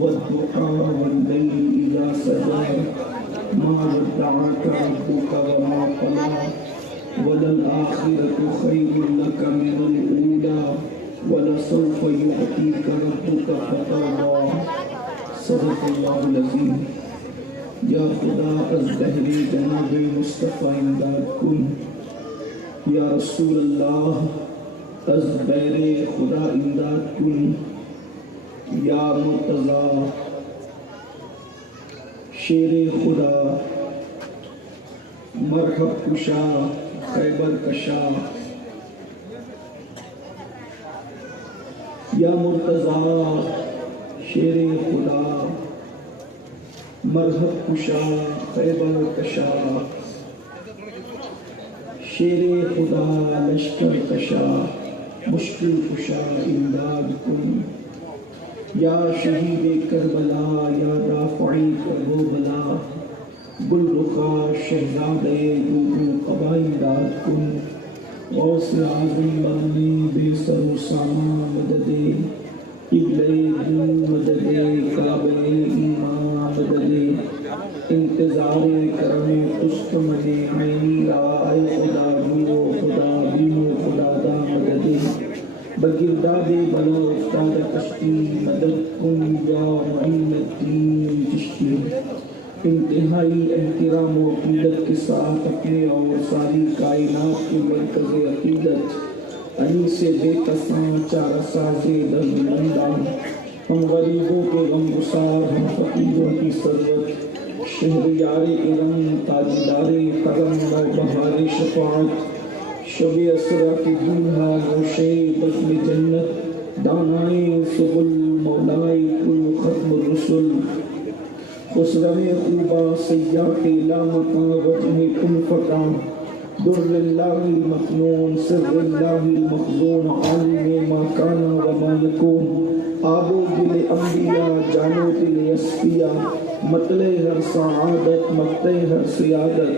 والضحى والليل إذا سجى ما ودعك ربك وما قلى وللآخرة خير لك من الأولى ولسوف يعطيك ربك فترضى صدق الله العظيم. یا خدا از بہر جناب مصطفیٰ امداد کن، یا رسول اللہ از بہر خدا امداد کن، یا مرتضی شیر خدا مرحب کشا خیبر کشا، یا مرتضی شیر خدا مرحب کشا خیبر کشا، شیر خدا لشکر کشا مشکل کشا امداد کن، یا شہید کربلا یا رافعی کرب و بلا، گل رخا شہزادے گوگو قبا امداد کن، غوث اعظم بانی بے سر و سامان مددے، قبلے دو مددے کعبہ ایمان مددے، انتظار کرم قسطمن عینی آئے خدا بیو خدا بیو خدا دا مددے، بگرداد بلا افتاد کشتی مدد کن یا معین الدین چشتی، انتہائی احترام و عقیدت کے ساتھ اپنے اور ساری کائنات کے مرکز عقیدت علی سے بے کساں چارہ ساز درد مندان، ہم غریبوں کے غم گسار ہم فقیروں کی ثروت، شہریار ارم تاجدار کرم و بہار شفاعت، شب اسرا کی دولہا گوشے بزم جنت، دانائے سبل مولائے کل ختم الرسل، خسرو خوبا سیاق لامکاں وجہ کن فکاں، در اللہ المکنون سر اللہ المخزون عالم ما کانا وما یکون، آب و دل انبیاء جانو دل اسفیاء، مطلع ہر سعادت مقطع ہر سیادت،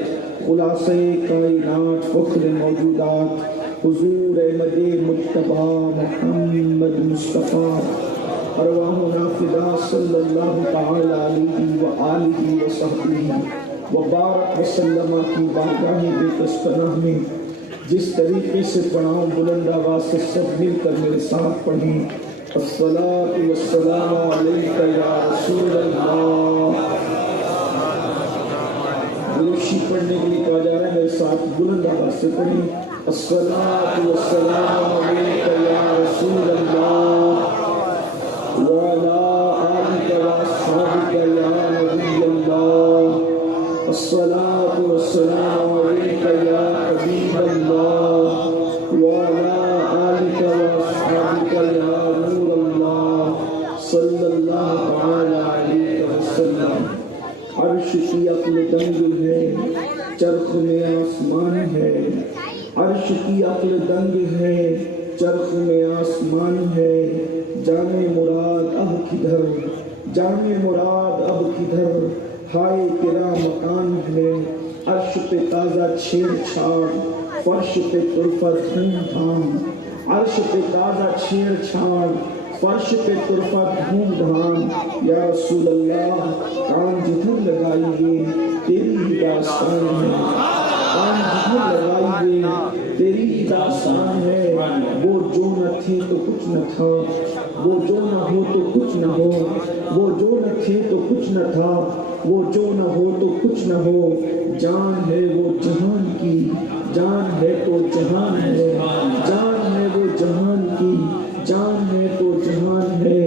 خلاصہ کائنات فخر موجودات، حضور احمد مجتبی محمد مصطفیٰ، ارواحنا فدا صلی اللہ تعالی علیہ وآلہ وصحبہ وبارک وسلم کی بارگاہ بے کسپناہ میں جس طریقے سے پڑھاؤں بلند آواز سے سب مل کر میرے ساتھ پڑھیں، الصلاۃ والسلام علیک یا رسول اللہ۔ دروشی پڑھنے کے لیے کہا جا رہا ہے، میرے ساتھ بلند آواز سے پڑھیں، الصلاۃ والسلام علیک یا رسول اللہ وعلی آلک واصحابک یا نبی اللہ، الصلاۃ والسلام علیک یا حبیب اللہ وعلی آلک واصحابک یا نور اللہ صلی اللہ تعالی علیہ وسلم۔ عرش کی عقل دنگ ہے چرخ میں آسمان ہے، عرش کی عقل دنگ ہے چرخ میں آسمان ہے، جانے مراد اب کدھر جانے مراد اب کدھر، ہائے تیرا مکان ہے، عرش پہ تازہ چھیڑ چھاڑ فرش پہ طرفت دھوم دھام، عرش پہ تازہ چھیڑ چھاڑ فرش پہ طرفت دھوم دھام، یا رسول اللہ کام جدھر لگائیے تیری ہی داستان ہے، کام جدھر لگائیے تیری ہی داستان ہے، وہ جو نہ تھے تو کچھ نہ تھا، وہ جو نہ ہو تو کچھ نہ ہو، وہ جو نہ تھے تو کچھ نہ تھا، وہ جو نہ ہو تو کچھ نہ ہو، جان ہے وہ جہان کی، جان ہے تو جہان ہے، جان ہے وہ جہان کی، جان ہے تو جہان ہے،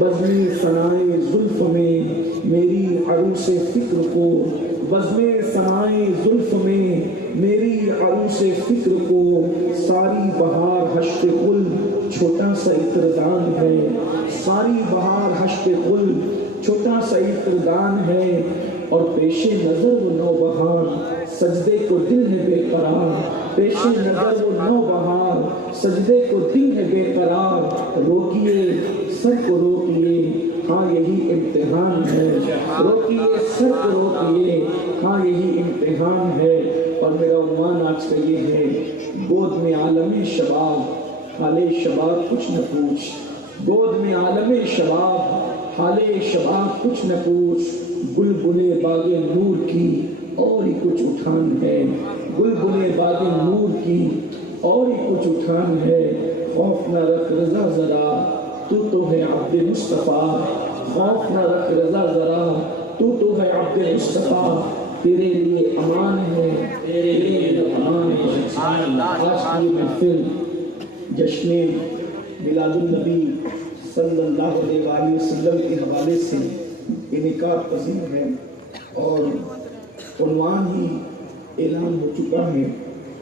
بزم ثنائے زلف میں میری عروس فکر کو، بزم ثنائے زلف میں میری عروس سے فکر کو ساری بہار حشر کل چھوٹا سا عطردان ہے، ساری بہار حشر کل چھوٹا سا عطردان ہے، اور پیش نظر وہ نوبہار سجدے کو دل ہے بے قرار، پیش نظر وہ نوبہار سجدے کو دل ہے بے قرار، روکیے سر کو روکیے ہاں یہی امتحان ہے، روکیے سر کو روکیے ہاں یہی امتحان ہے۔ اور میرا عنوان آج کا یہ ہے، گود میں عالم شباب حال شباب کچھ نہ پوچھ، گود میں عالم شباب حال شباب کچھ نہ پوچھ، بلبلے باغ نور کی اور ہی کچھ اٹھان ہے، بلبلے باغ نور کی اور ہی کچھ اٹھان ہے، خوف نہ رکھ رضا ذرا تو ہے عبد مصطفیٰ، خوف نہ رکھ رضا ذرا تو ہے عبد مصطفیٰ، تیرے لیے امان ہے، تیرے لیے امان ہے۔ آج کی محفل جشن میلاد النبی صلی اللہ علیہ وآلہ وسلم کے حوالے سے انعقاد پذیر ہے، اور عنوان ہی اعلان ہو چکا ہے،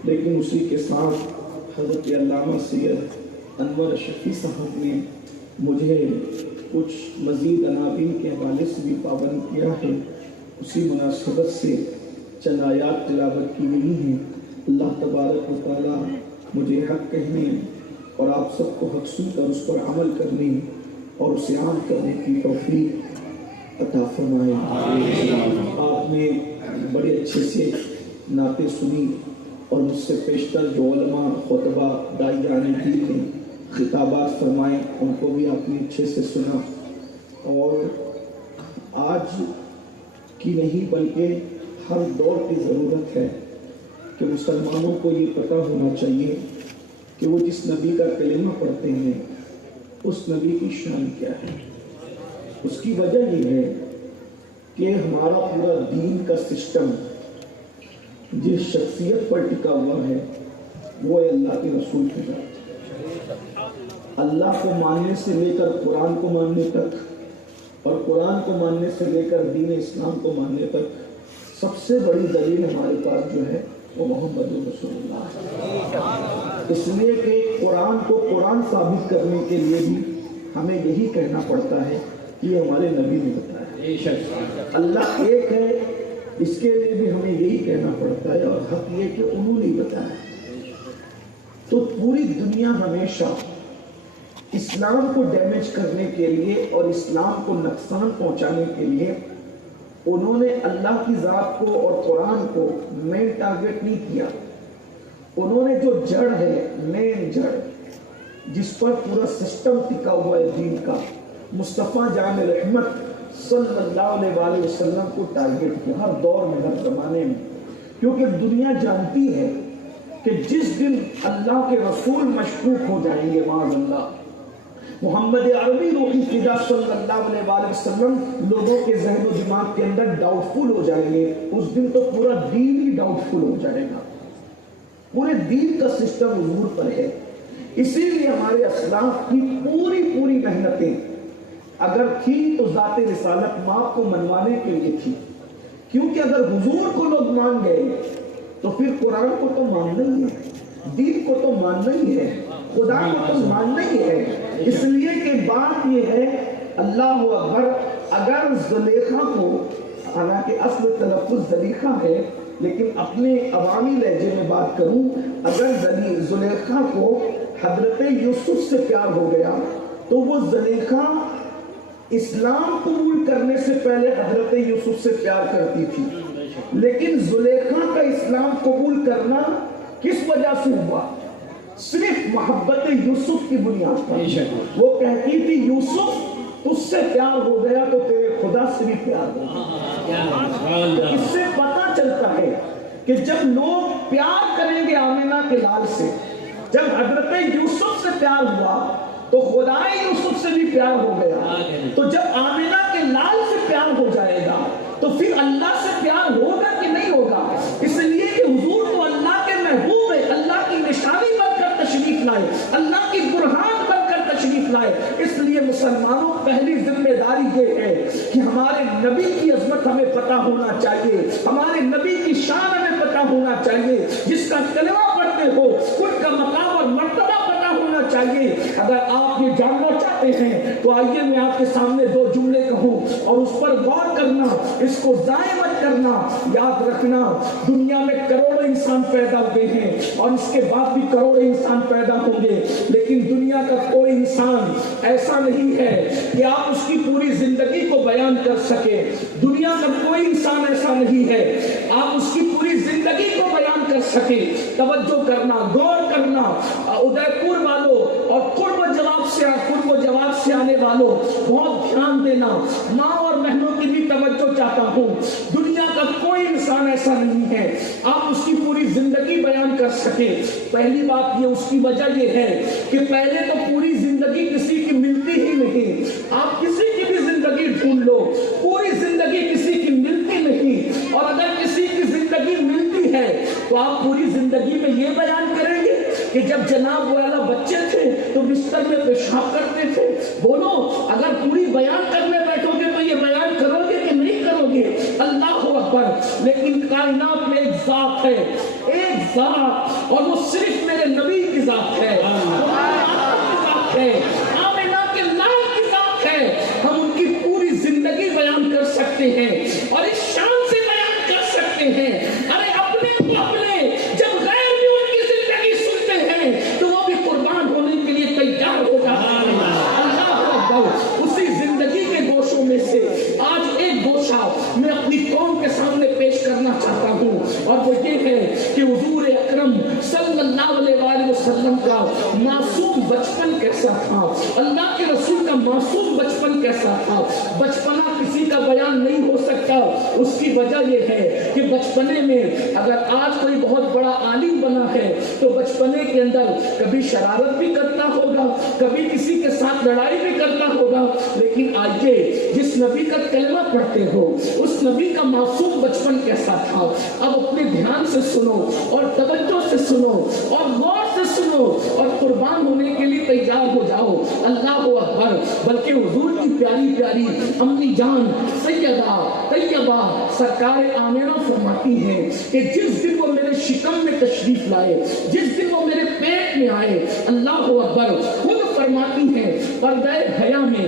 لیکن اسی کے ساتھ حضرت علامہ سید انور شفیع صاحب نے مجھے کچھ مزید عناوین کے حوالے سے بھی پابند کیا ہے، اسی مناسبت سے چند آیات تلاوت کی گئی ہیں۔ اللہ تبارک و تعالیٰ مجھے حق کہنے اور آپ سب کو حق سن کر اس پر عمل کرنے اور اسے عام کرنے کی توفیق عطا فرمائے۔ آپ نے بڑے اچھے سے نعتیں سنی، اور مجھ سے پیشتر جو علماء خطبہ داعیان دین نے خطابات فرمائے ان کو بھی آپ نے اچھے سے سنا، اور آج کی نہیں بلکہ ہر دور کی ضرورت ہے کہ مسلمانوں کو یہ پتہ ہونا چاہیے کہ وہ جس نبی کا کلمہ پڑھتے ہیں اس نبی کی شان کیا ہے۔ اس کی وجہ یہ ہے کہ ہمارا پورا دین کا سسٹم جس شخصیت پر ٹکا ہوا ہے وہ ہے اللہ کے رسول کی ذات۔ اللہ کو ماننے سے لے کر قرآن کو ماننے تک، اور قرآن کو ماننے سے لے کر دین اسلام کو ماننے تک سب سے بڑی دلیل ہمارے پاس جو ہے وہ محمد رسول اللہ ہے۔ اس لیے کہ قرآن کو قرآن ثابت کرنے کے لیے بھی ہمیں یہی کہنا پڑتا ہے کہ یہ ہمارے نبی نے بتایا۔ اللہ ایک ہے، اس کے لیے بھی ہمیں یہی کہنا پڑتا ہے، اور حق یہ کہ انہوں نے بتایا۔ تو پوری دنیا ہمیشہ اسلام کو ڈیمیج کرنے کے لیے اور اسلام کو نقصان پہنچانے کے لیے انہوں نے اللہ کی ذات کو اور قرآن کو مین ٹارگٹ نہیں کیا۔ انہوں نے جو جڑ ہے، مین جڑ جس پر پورا سسٹم ٹکا ہوا ہے دین کا، مصطفیٰ جان رحمت صلی اللہ علیہ وآلہ وسلم کو ٹارگٹ کیا، ہر دور میں، ہر زمانے میں، کیونکہ دنیا جانتی ہے کہ جس دن اللہ کے رسول مشکوک ہو جائیں گے، معاذ اللہ، محمد عربی روحی فدا صلی اللہ علیہ وآلہ وسلم لوگوں کے ذہن و دماغ کے اندر ڈاؤٹ فل ہو جائیں گے، اس دن تو پورا دین ہی ڈاؤٹ فل ہو جائے گا۔ پورے دین کا سسٹم حضور پر ہے، اسی لیے ہمارے اسلاف کی پوری محنتیں اگر تھی تو ذات رسالت ماں کو منوانے کے لیے تھی، کیونکہ اگر حضور کو لوگ مان گئے تو پھر قرآن کو تو ماننا ہی ہے، دین کو تو ماننا ہی ہے، خدا کو تو ماننا ہی ہے۔ اس لیے کہ بات یہ ہے، اللہ اکبر، اگر زلیخا کو، حالانکہ اصل تلفظ زلیخا ہے لیکن اپنے عوامی لہجے میں بات کروں، اگر زلیخا کو حضرت یوسف سے پیار ہو گیا تو وہ زلیخا اسلام قبول کرنے سے پہلے حضرت یوسف سے پیار کرتی تھی، لیکن زلیخا کا اسلام قبول کرنا کس وجہ سے ہوا؟ صرف محبت یوسف کی بنیاد پر۔ وہ کہتی تھی یوسف تجھ سے پیار ہو گیا تو تیرے خدا سے بھی پیار ہوگا۔ اس سے پتہ چلتا ہے کہ جب لوگ پیار کریں گے آمینہ کے لال سے، جب حضرت یوسف سے پیار ہوا تو خدا یوسف سے بھی پیار ہو گیا، تو جب آمینہ کے لال سے پیار ہو جائے گا تو پھر اللہ سے پیار ہوگا کہ نہیں ہوگا؟ اس لیے کہ حضور تو اللہ کے محبوب ہے، اللہ کی نشانی بن کر تشریف لائے، اللہ کی برہان بن کر تشریف لائے۔ اس لیے مسلمانوں پہلی ذمہ داری یہ ہے کہ ہمارے نبی کی عظمت ہمیں پتہ ہونا چاہیے، ہمارے نبی کی شان ہمیں پتہ ہونا چاہیے، جس جس کا کلمہ پڑھتے ہو ان کا مقام اور مرتبہ پتہ ہونا چاہیے. اگر آپ یہ جاننا چاہتے ہیں تو آئیے میں آپ کے سامنے دو جملے کہوں اور اس پر غور کرنا, اس کو ضائع مت کرنا. یاد رکھنا, دنیا میں کروڑوں انسان پیدا ہوئے ہیں اور اس کے بعد بھی کروڑوں انسان پیدا ہوں گے, لیکن دنیا کا کوئی انسان ایسا نہیں ہے کہ آپ اس کی پوری زندگی کو بیان کر سکے. دنیا کا کوئی انسان ایسا نہیں ہے آپ اس کی پوری زندگی کو بیان کر سکے. توجہ کرنا, غور کرنا. ادے پور والوں اور قرب و جواب سے آنے والوں بہت دھیان دینا. ماں اور بہنوں کی بھی توجہ چاہتا ہوں. دنیا کا کوئی انسان ایسا نہیں ہے آپ اس کی پوری زندگی بیان کر سکے. پہلی بات یہ, اس کی وجہ یہ ہے کہ پہلے تو پوری زندگی کسی کی ملتی ہی نہیں. آپ کسی کی بھی زندگی ڈھونڈ لو, پوری زندگی کسی کی ملتی نہیں. اور اگر کسی کی زندگی ملتی ہے تو آپ پوری زندگی میں یہ بیان کریں گے کہ جب جناب والا بچے تھے تو بستر میں پیشاب کرتے تھے. بولو, اگر پوری بیان کرنے بیٹھو گے تو یہ بیان کرو گے کہ نہیں کرو گے؟ اللہ اکبر. لیکن کائنات میں ایک ذات ہے, ایک ذات, اور وہ صرف میرے نبی کی ذات ہے, آمنہ کے لال کی ذات ہے. ہم ان کی پوری زندگی بیان کر سکتے ہیں اور اس شان سے بیان کر سکتے ہیں. ارے اپنے جب غیر بھی ان کی زندگی سنتے ہیں تو وہ بھی قربان ہونے کے لیے تیار ہو جاتے ہیں. اللہ اکبر. اسی زندگی کے گوشوں میں سے آج ایک گوشہ میں اپنی قوم کے سامنے پیش کرنا چاہتا ہوں, اور وہ یہ ہے کہ حضور اکرم صلی اللہ علیہ وآلہ وسلم کا معصوم بچپن کیسا تھا, اللہ کے رسول کا معصوم بچپن کیسا تھا. بچپنا کسی کا بیان نہیں ہو سکتا. اس کی وجہ یہ ہے کہ بچپنے میں اگر آج کوئی بہت بڑا عالم بنا ہے تو بچپنے کے اندر کبھی شرارت بھی کرتا ہوگا, کبھی کسی کے ساتھ لڑائی بھی کرتا ہوگا. لیکن آئیے, جس نبی کا کلمہ پڑھتے ہو اس نبی کا معصوم بچپن کیسا تھا. اب اپنے دھیان سے سنو اور توجہ سے سنو اور غور سے سنو اور قربان ہونے کے لیے تیار ہو جاؤ. اللہ اکبر. بلکہ حضور کی پیاری پیاری امی جان سیدہ طیبہ سرکار آمنہ فرماتی ہیں کہ جس دن وہ میرے شکم میں تشریف لائے, جس دن وہ میرے پیٹ میں آئے, اللہ اکبر, خود فرماتی ہیں پردہ حیا میں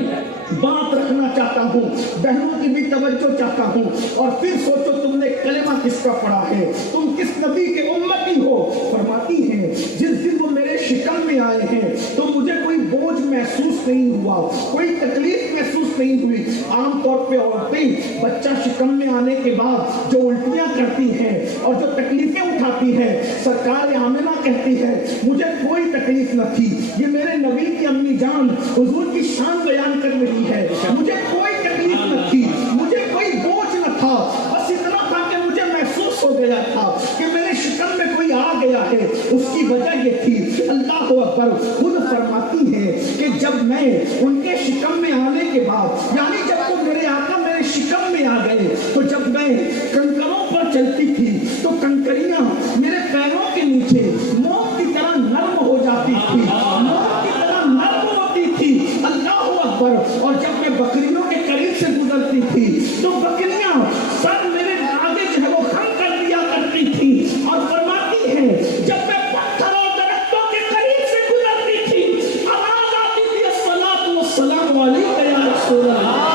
بات رکھنا چاہتا ہوں, بہنوں کی بھی توجہ چاہتا ہوں. اور پھر سوچو تم نے کلمہ کس کا پڑھا ہے, تم کس نبی کے امتی ہو. فرماتی ہیں جس دن وہ میرے شکم میں آئے ہیں تو مجھے کوئی بوجھ محسوس نہیں ہوا, کوئی تکلیف محسوس نہیں ہوئی. عام طور پہ عورتیں بچہ شکم میں آنے کے بعد جو الٹیاں کرتی ہیں اور جو تکلیفیں اٹھاتی ہیں, سرکار آمنہ کہتی ہے مجھے کوئی تکلیف نہ تھی. یہ میرے نبی کی امی جان حضور کی شان بیان کر رہی ہے. مجھے کوئی تکلیف نہ تھی, مجھے کوئی بوجھ نہ تھا, بس اتنا تھا کہ مجھے محسوس ہو گیا تھا کہ میرے شکم میں کوئی آ گیا ہے. اس کی وجہ یہ تھی, اللہ اکبر, خود فرماتی ہے کہ جب میں ان کے شکم میں آنے کے بعد, یعنی جب وہ میرے آقا میرے شکم میں آ گئے, تو جب میں کنکروں پر چلتی تھی تو کنکریاں میرے پیروں کے نیچے موت کی طرح نرم ہو جاتی تھی, موت کی طرح نرم ہوتی تھی. اللہ اکبر. اور جب میں بکریوں کے قریب سے گزرتی تھی تو بکریاں سر میرے آگے جو ہے وہ خم کر دیا کرتی تھی. اور فرماتی ہے جب میں پتھر اور درختوں کے قریب سے گزرتی تھی آواز آتی تھی الصلاۃ والسلام علیک یا رسول اللہ.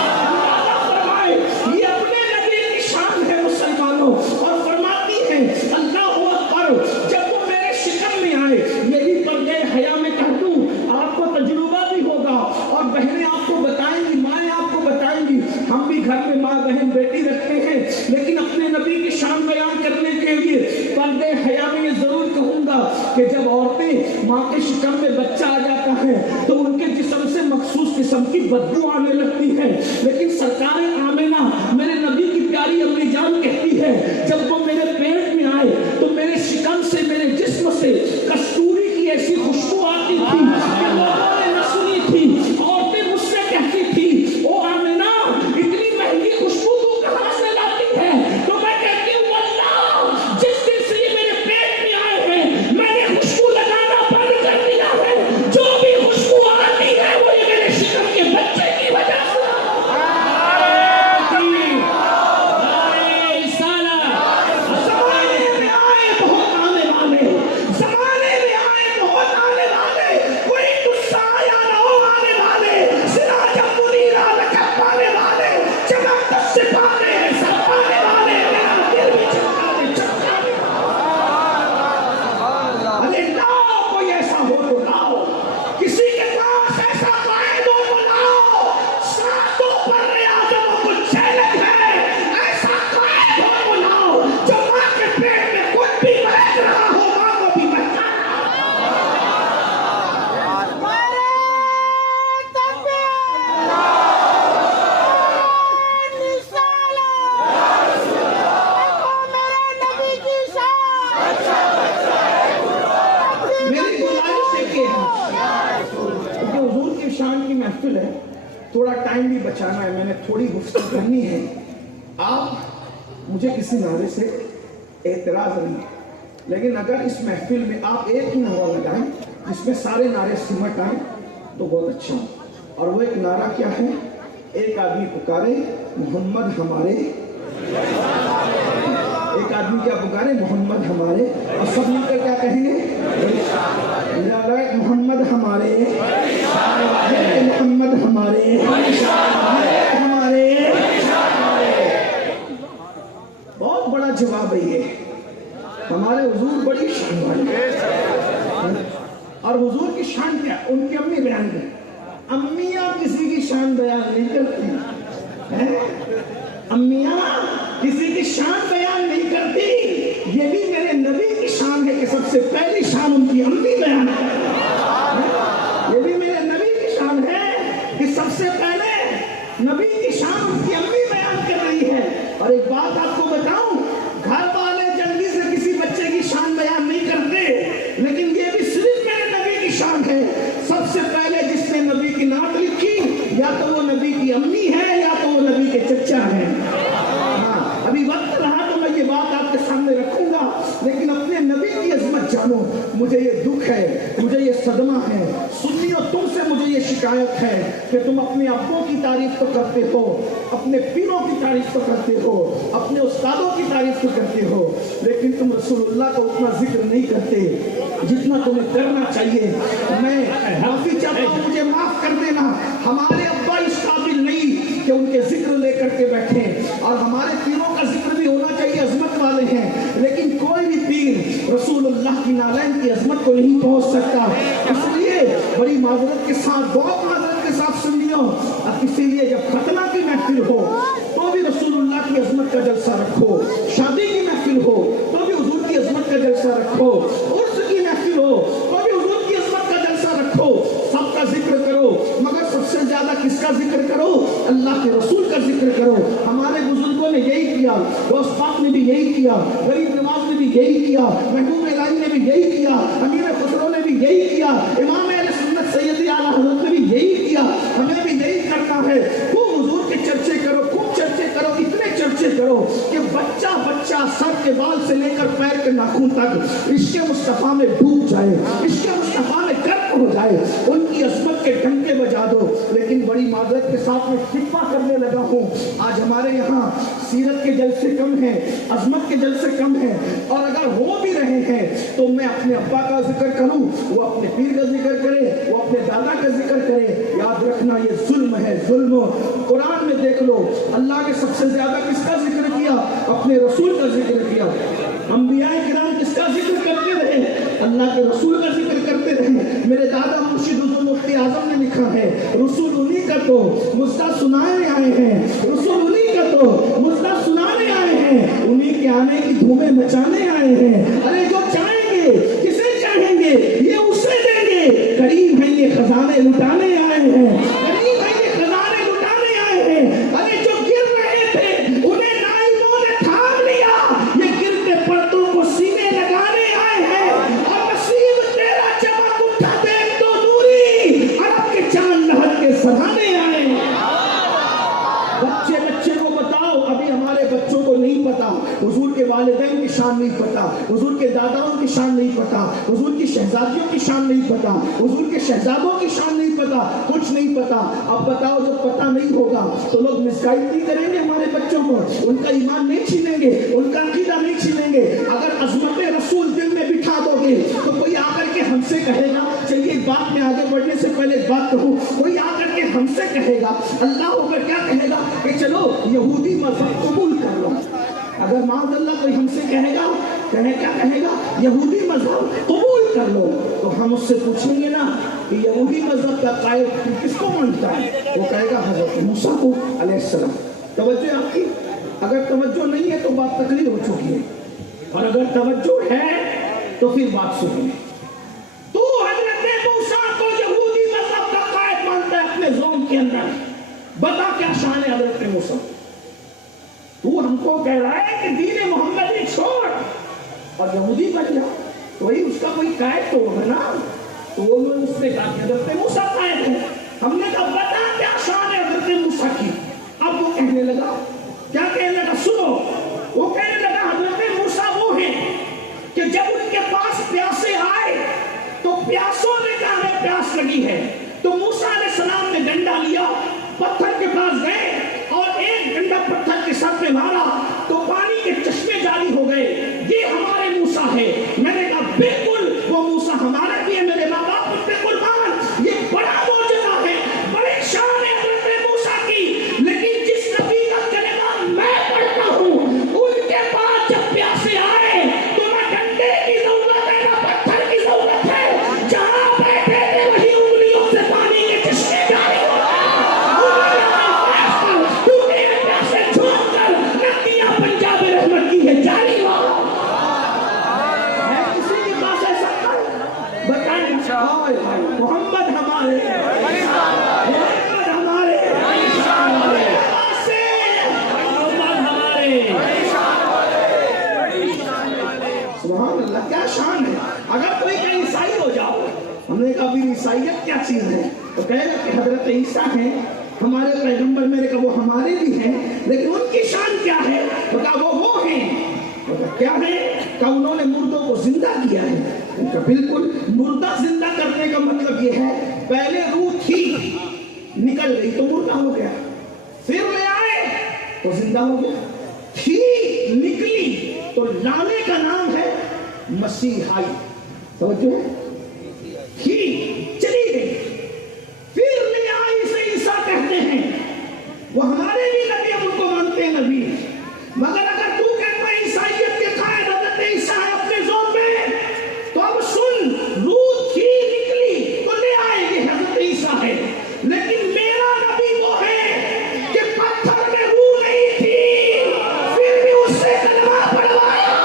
یہ اپنے نبی کی شان ہے مسلمانوں. اور فرماتی ہے اللہ اکبر, جب وہ میرے شکم میں آئے, یہی پردے حیا میں کہہ دوں آپ کو تجربہ بھی ہوگا اور بہنیں آپ کو بتائیں گی, مائیں آپ کو بتائیں گی. ہم بھی گھر میں ماں بہن بیٹی رکھتے ہیں, لیکن اپنے نبی کی شان بیان کرنے کے لیے پردے حیا میں یہ ضرور کہوں گا کہ جب عورتیں ماں کے شکم میں بچہ آ جاتا ہے تو ان کے جسم سے مخصوص قسم کی بدبو آنے لگتی ہے. لیکن سرکار آمنہ میرے نبی کی پیاری امی جان کہتی ہے جب وہ میرے پیٹ میں آئے تو میرے شکم سے, میرے جسم سے کستوری کی ایسی خوشبو آتی تھی کہ لوگوں نے نہ سنی تھی. عورتیں مجھ سے کہتی تھی او آمنہ اتنی مہنگی خوشبو تو کہاں سے لاتی ہے؟ تو میں کہتی ہوں واللہ جس دن سے یہ میرے پیٹ میں آئے ہیں میں نے خوشبو لگانا بند کر دیا ہے. جو بھی خوشبو آتی ہے وہ یہ میرے شکم کے بچے کی وجہ سے. محفل ہے, تھوڑا ٹائم بھی بچانا ہے, میں نے تھوڑی گفتگو کرنی ہے. آپ مجھے کسی نعرے سے اعتراض نہیں ہے, لیکن اگر اس محفل میں آپ ایک ہی نعرہ لگائیں جس میں سارے نعرے سمٹ آئیں تو بہت اچھا. اور وہ ایک نعرہ کیا ہے؟ ایک آدمی پکارے محمد ہمارے, ایک آدمی کیا پکارے؟ محمد ہمارے, اور سب مل کر کیا کہیں گے؟ محمد ہمارے, محمد ہمارے, ہمارے. بہت بڑا جواب ہے یہ. ہمارے حضور بڑی شان والے, اور حضور کی شان کیا؟ ان کی امی بیان کریں. امیاں کسی کی شان بیان نہیں کرتی, امیاں کسی کی شان بیان نہیں کرتی. یہ بھی میرے نبی کی شان ہے کہ سب سے پہلی شان ان کی امی بیان کرتی. یہ بھی میرے نبی کی شان ہے کہ سب سے پہلے نبی کی شان ان کی امی بیان کر رہی ہے. اور ایک بات آپ کو بتاؤں, گھر والے جلدی سے کسی بچے کی شان بیان نہیں کرتے, لیکن یہ بھی صرف میرے نبی کی شان ہے. سب سے پہلے جس نے نبی کی نعت لکھی, یا تو وہ نبی کی امی ہے یا تو وہ نبی کے چچا ہے. ہاں, ابھی وقت رہا تو میں یہ بات آپ کے سامنے رکھوں گا, لیکن اپنے نبی کی عظمت جانو. مجھے یہ دکھ ہے, مجھے یہ صدمہ ہے, سنیو تم سے مجھے یہ شکایت ہے کہ تم اپنے ابوں کی تعریف تو کرتے ہو, اپنے پیروں کی تعریف تو کرتے ہو, اپنے استادوں کی تعریف تو کرتے ہو, لیکن تم رسول اللہ کو اتنا ذکر نہیں کرتے جتنا تمہیں کرنا چاہیے. میں معافی چاہتا ہوں, مجھے معاف کر دینا. ہمارے ابا اس قابل نہیں کہ ان کے ذکر لے کر کے بیٹھیں, اور ہمارے پیروں کا ذکر بھی ہونا چاہیے, عظمت والے ہیں, لیکن کوئی بھی پیر رسول اللہ کی نالین کی عظمت کو نہیں پہنچ سکتا. اس لیے بڑی معذرت کے ساتھ, بہت معذرت کے ساتھ سنیو, اب اسی لیے جب ختنہ کی محفل ہو تو بھی رسول اللہ کی عظمت کا جلسہ رکھو, شادی کی محفل ہو تو بھی حضور کی عظمت کا جلسہ رکھو, عرس کی محفل ہو تو بھی حضور کی عظمت کا جلسہ رکھو. سب کا ذکر کرو, مگر سب سے زیادہ کس کا ذکر کرو؟ اللہ کے رسول کا ذکر کرو. ہمارے بزرگوں نے یہی کیا, غوث پاک نے بھی یہی کیا, غریب نواز نے بھی یہی کیا, محبوب الہی نے بھی یہی کیا, امیر خسرو نے بھی یہی کیا, امام اہل سنت سیدی اعلیٰ حضرت نے بھی یہی کیا. ہمیں بھی یہی کرنا ہے. خوب حضور کے چرچے کرو, خوب چرچے کرو, اتنے چرچے کرو کہ بچہ بچہ سر کے بال سے لے کر پیر کے ناخن تک عشق مصطفیٰ میں ڈوب جائے, عشق مصطفیٰ میں غرق ہو جائے. ان کی عظمت کے ڈنکے بجا دو. لیکن بڑی معذرت کے ساتھ میں خطبہ کرنے لگا ہوں, آج ہمارے یہاں سیرت کے جلسے کم ہیں, عظمت کے جلسے کم ہیں, اور اگر ہو بھی رہے ہیں تو میں اپنے ابا کا ذکر کروں, وہ اپنے پیر کا ذکر کرے, وہ اپنے دادا کا ذکر کرے. یاد رکھنا یہ ظلم ہے, ظلم. قرآن میں دیکھ لو, اللہ کے سب سے زیادہ کس کا ذکر کیا؟ اپنے رسول کا ذکر کیا. انبیاء کرام کس کا ذکر کرتے رہے؟ اللہ کے رسول کا ذکر کرتے رہے. میرے دادا مرشد حضور مفتی اعظم نے لکھا ہے, رسول انہی کا تو مزدہ سنانے آئے ہیں, رسول انہی کا تو مزدہ سنانے آئے ہیں, انہی کے آنے کی دھومیں مچانے آئے ہیں. ارے جو چاہیں گے, کسے چاہیں گے, یہ اسے دیں گے. قریب ہیں یہ خزانے لٹانے آئے ہیں, قریب ہیں یہ خزانے لٹانے آئے ہیں. ارے جو گر رہے تھے انہیں نائبوں نے تھام لیا, یہ گرتے پردوں کو سینے لگانے آئے ہیں. اور نصیب تیرا چمک اٹھا دیکھ تو نوری, عرب کے چاند لہر کے سرانے آئے ہیں. بچے کو بتاؤ, ابھی ہمارے بچوں کو نہیں پتا, حضور کے والدین کی شان نہیں پتا, حضور کے داداؤں کی شان نہیں پتا, حضور کی شہزادیوں کی شان نہیں پتا, حضور کے شہزادوں کی شان نہیں پتا, کچھ نہیں پتا. اب بتاؤ, جب پتا نہیں ہوگا تو لوگ مسگائڈ نہیں کریں گے ہمارے بچوں کو, ان کا ایمان نہیں چھینیں گے, ان کا عقیدہ نہیں چھینیں گے. اگر عظمت رسول دل میں بٹھا دو گے تو کوئی آ کر کے ہم سے کہے گا, چلیے ایک بات میں آگے بڑھنے سے پہلے ایک بات کہوں, کوئی آ کر کے ہم سے کہے گا, اللہ ہو کر کیا کہے گا کہ چلو یہودی مذہب قبول کر لو. اگر معاذ اللہ کوئی ہم سے کہے گا, کیا کہے گا, یہودی مذہب قبول کر لو, تو ہم اس سے پوچھیں گے نا کہ یہودی مذہب کا قائل کس کو مانتا ہے؟ وہ کہے گا حضرت موسیٰ کو علیہ السلام. توجہ آپ کی, اگر توجہ نہیں ہے تو بات تقریر ہو چکی ہے, اور اگر توجہ ہے تو پھر بات سنیں. تو حضرت موسیٰ کو یہودی مذہب کا قائل مانتا ہے اپنے زوم کے اندر. بتا کیا شان ہے حضرت موسیٰ. تو ہم کو کہہ رہا ہے کہ دین محمد نے چھوڑ اور یہودی بن جا, تو وہی اس کا کوئی قائد تو ہوگا نا. تو وہ اس نے کہا کہ حضرت موسیٰ قائد ہے. ہم نے کہا بتا کیا شان ہے حضرت موسیٰ کی؟ اب وہ کہنے لگا، کیا کہنے لگا؟ سنو، وہ کہنے لگا حضرت موسیٰ وہ ہیں کہ جب ان کے پاس پیاسے آئے تو پیاسوں نے کہا ہمیں پیاس لگی ہے، تو موسیٰ علیہ السلام نے ڈنڈا لیا، پتھر کے پاس گئے اور ایک ڈنڈا پتھر کے سر پہ مارا تو پانی کے چشمے جاری ہو گئے، یہ ہمارے موسیٰ ہے۔ میں نے کہا بالکل وہ موسیٰ ہمارے بھی ہے، میرے ماں باپ ان پہ قربان، یہ بڑا معجزہ ہے، بڑی شان ہے حضرت موسیٰ کی۔ لیکن جس نبی کا کلمہ میں پڑھتا ہوں ان کے پاس جب پیاسے آئے تو نہ ڈنڈے کی ضرورت ہے نہ پتھر کی ضرورت ہے، جہاں بیٹھے تھے وہی انگلیوں سے پانی کے چشمے جاری ہو پنجاب رحمت کی ہے، جاری ہوا ہے۔ کسی کے پاس ایسا کر بتائیں محمد ہمارے، محمد ہمارے، سبحان اللہ، کیا شان ہے۔ اگر کوئی کہیں عیسائی ہو جاؤ، ہم نے کہا بھی عیسائیت کیا چیز ہے، تو کہے گا کہ حضرت عیسیٰ ہیں ہمارے پیغمبر، میرے کہا وہ ہمارے بھی ہیں، لیکن ان کی شان کیا ہے؟ کہا وہ ہیں۔ کیا ہے؟ کہ انہوں نے مردوں کو زندہ کیا ہے۔ بالکل، مردہ زندہ کرنے کا مطلب یہ ہے پہلے روح تھی نکل گئی تو مردہ ہو گیا، پھر لے آئے تو زندہ ہو گیا، تھی نکلی تو لانے کا نام ہے مسیحائی، سمجھو، تھی چلی گئی پھر لے آئی، اسے عیسیٰ کہتے ہیں۔ وہ ہمارے بھی نبی، ہم ان کو مانتے ہیں نبی، مگر اگر تو کہتا ہے عیسائیت کے قائد حضرت عیسیٰ ہے اپنے زور میں، تو اب سن، روح تھی نکلی تو لے آئے گے حضرت عیسیٰ ہے، لیکن میرا نبی وہ ہے کہ پتھر میں روح نہیں تھی پھر بھی اس سے کلمہ پڑھوایا،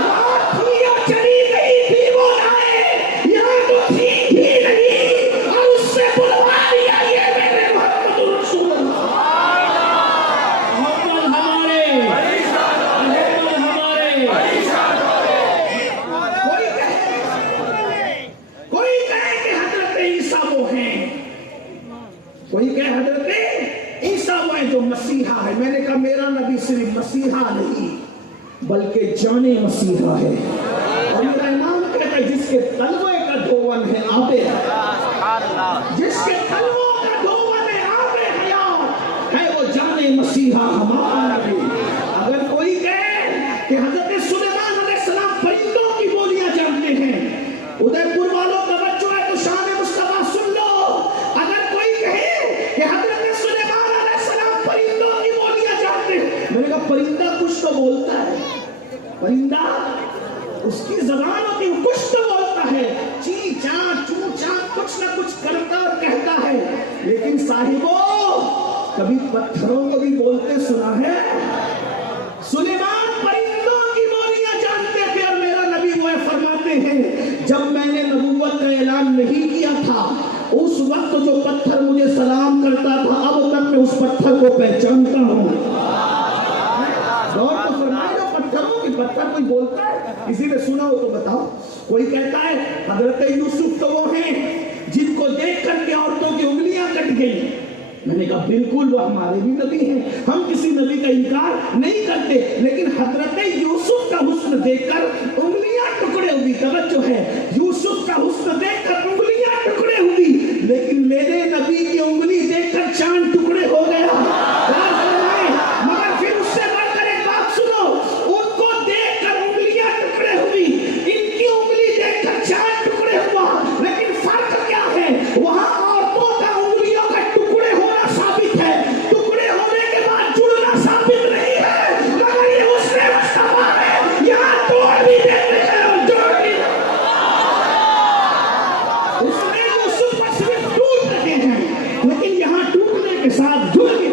وہاں تھی یا چلی گئی تھی وہ لائے، یہاں تو تھی ہی نہیں اور اس سے بلوا لیا، یہ میرے محمد رسول اللہ۔ کوئی کہے حضرت عیسیٰ وہ ہے جو مسیحا ہے، میں نے کہا میرا نبی صرف مسیحا نہیں بلکہ جانے مسیحا ہے، اور میرا امام کہتا ہے جس کے تلوے کا دھون ہے آب حیات، جس کے تلووں کا دھون ہے آب حیات ہے، وہ جانے مسیحا ہمارا نبی۔ اگر کوئی کہے کہ حضرت سلیمان علیہ السلام پرندوں کی بولیاں جانتے ہیں، ادے پور والوں کا بچوں ہے تو شان مصطفیٰ سن لو۔ اگر کوئی کہے کہ حضرت سلیمان علیہ السلام پرندوں کی بولیاں جانتے ہیں، میں نے کہا پرندہ کچھ تو بولتا ہے، پرندہ اس کی زبان ہوتی ہے، کچھ تو بولتا ہے، چی چاں چوں چاں کچھ نہ کچھ کرتا اور کہتا ہے، لیکن صاحبوں کبھی پتھروں کو بھی بولتے سنا ہے؟ سلیمان پرندوں کی بولیاں جانتے تھے، اور میرا نبی وہ فرماتے ہیں جب میں نے نبوت کا اعلان نہیں کیا تھا اس وقت جو پتھر مجھے سلام کرتا تھا اب تک میں اس پتھر کو پہچانتا ہوں۔ غور تو فرمائے جو پتھروں کی، پتھر کوئی بولتا ہے؟ کسی نے سنا ہو تو بتاؤ۔ کوئی کہتا ہے حضرت یوسف تو وہ ہیں جن کو دیکھ کر کے عورتوں کی انگلیاں کٹ گئی، میں نے کہا بالکل وہ ہمارے بھی نبی ہیں، ہم کسی نبی کا انکار نہیں کرتے، لیکن حضرت یوسف کا حسن دیکھ کر انگلیاں ٹکڑے ہوئی، توجہ ہے، یوسف کا حسن دیکھ کر انگلیاں ٹکڑے ہوئی، لیکن میرے نبی کی انگلی دیکھ کر چاند ٹکڑے ہو گیا۔ مگر پھر اس سے بڑھ کر ایک بات سنو، ان کو دیکھ کر انگلیاں ٹکڑے ہوئی، ان کی انگلی دیکھ کر چاند ٹکڑے ہوا، لیکن فرق کیا ہے؟ وہاں عورتوں کا انگلیوں کا ٹکڑے ہونا ثابت ہے، ٹکڑے ہونے کے بعد جڑنا ثابت نہیں ہے، مگر یہ اس نے مصطفیٰ ہے یہاں توڑ بھی دیتے ہیں اور جوڑ بھی دیتے ہیں۔ اس نے یوسف پر صرف ٹوٹ رہے ہیں، لیکن یہاں ٹوٹنے کے ساتھ جڑ گئے۔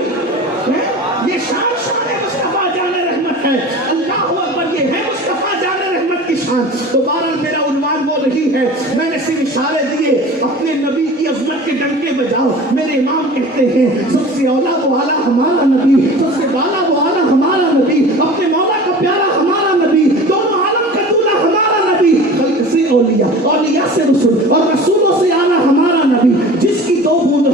یہ شان مصطفیٰ جان رحمت ہے، اللہ اکبر، یہ ہے مصطفیٰ جان رحمت کی شان۔ تو بہرحال میرا عنوان وہ نہیں ہے، میں نے صرف اشارے دیے، اپنے نبی کی عظمت کے ڈنکے بجاؤ۔ میرے امام کہتے ہیں سب سے اولا و اعلیٰ ہمارا نبی، سب سے بالا و اعلیٰ ہمارا نبی، اپنے مولا کا پیارا ہمارا نبی، دونوں عالم کا دولہ ہمارا نبی، خلق سے اولیاء، اولیاء سے رسول اور رسولوں سے اعلیٰ ہمارا نبی، جس کی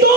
2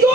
2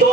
2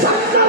70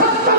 70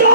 2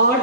8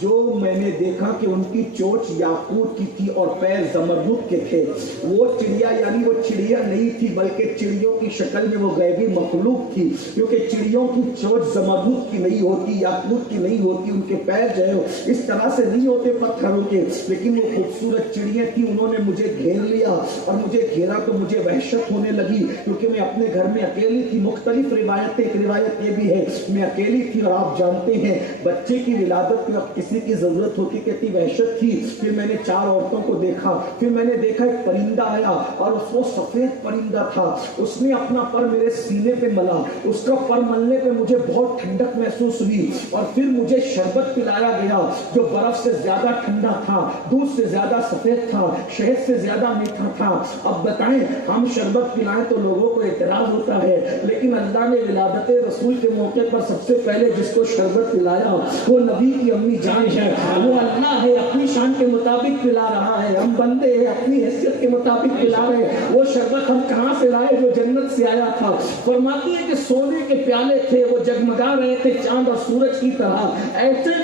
جو میں نے دیکھا کہ ان کی چونچ یاقوت کی تھی اور پیر زمرد کے تھے. وہ چڑیا یعنی وہ چڑیا نہیں تھی بلکہ چڑیوں کی شکل میں وہ غیبی مخلوق تھی, کیونکہ چڑیوں کی چونچ زمرد کی نہیں ہوتی, یاقوت کی نہیں ہوتی, ان کے پیر جو ہے اس طرح سے نہیں ہوتے پتھروں کے, لیکن وہ خوبصورت چڑیاں تھی. انہوں نے مجھے گھیر لیا اور مجھے گھیرا تو مجھے وحشت ہونے لگی, کیونکہ میں اپنے گھر میں اکیلی تھی. مختلف روایتیں, ایک روایت یہ بھی ہے میں اکیلی تھی, اور آپ جانتے ہیں بچے کی ولادت کے وقت کسی کی ضرورت ہوتی, کتنی وحشت تھی. پھر میں نے 4 عورتوں کو دیکھا, پھر میں نے دیکھا ایک پرندہ آیا اور وہ سفید پرندہ تھا. اس نے اپنا پر میرے سینے پہ ملا, اس کا پر ملنے پہ مجھے بہت ٹھنڈک محسوس ہوئی, اور پھر مجھے شربت پلایا گیا جو برف سے زیادہ ٹھنڈا تھا, دودھ سے زیادہ سفید تھا, شہد سے زیادہ میٹھا تھا. اب بتائیں ہم شربت پلائیں تو لوگوں کو اعتراض ہوتا ہے, لیکن اللہ نے ولادت رسول کے موقع پر سب سے پہلے جس کو شربت پلایا وہ نبی کی امی جان ہے. وہ اللہ ہے, اپنی شان کے مطابق پلا رہا ہے, ہم بندے ہیں اپنی حیثیت کے مطابق پلا رہے ہیں. وہ شربت ہم کہاں سے لائے جو جنت سے آیا تھا. فرماتی ہے کہ سونے کے پیالے تھے, وہ جگمگا رہے تھے چاند اور سورج کی طرح. ایسے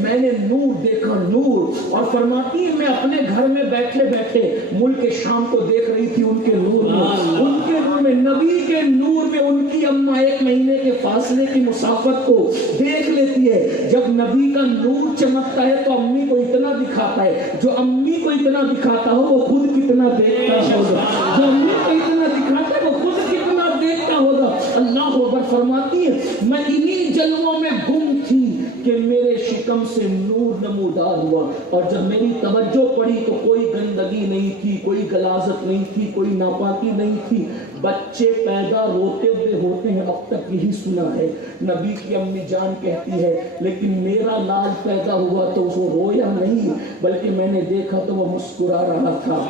میں نے نور دیکھا, نور. اور فرماتی ہے میں اپنے گھر میں بیٹھے بیٹھے ملک شام کو دیکھ رہی تھی, ان کے نور میں, ان کے نور میں, نبی کے نور میں. ان کی اماں 1 مہینے کے فاصلے کی مسافت کو دیکھ لیتی ہے. جب نبی کا نور چمکتا ہے تو امی کو اتنا دکھاتا ہے, جو امی کو اتنا دکھاتا ہو وہ خود کتنا دیکھتا ہوگا, جو امی کو اتنا دکھاتا ہے وہ خود کتنا دیکھتا ہوگا. اللہ اکبر. فرماتی ہے میں انہی جلووں میں گم تھی کہ میرے شکم سے نور نمودار ہوا, اور جب میری توجہ پڑی تو کوئی گندگی نہیں تھی, کوئی غلاظت نہیں تھی, کوئی ناپاکی نہیں تھی. بچے پیدا روتے ہوئے ہوتے ہیں, اب تک یہی سنا ہے. نبی کی امی جان کہتی ہے لیکن میرا لال پیدا ہوا تو وہ رویا نہیں, بلکہ میں نے دیکھا تو وہ مسکرا رہا تھا.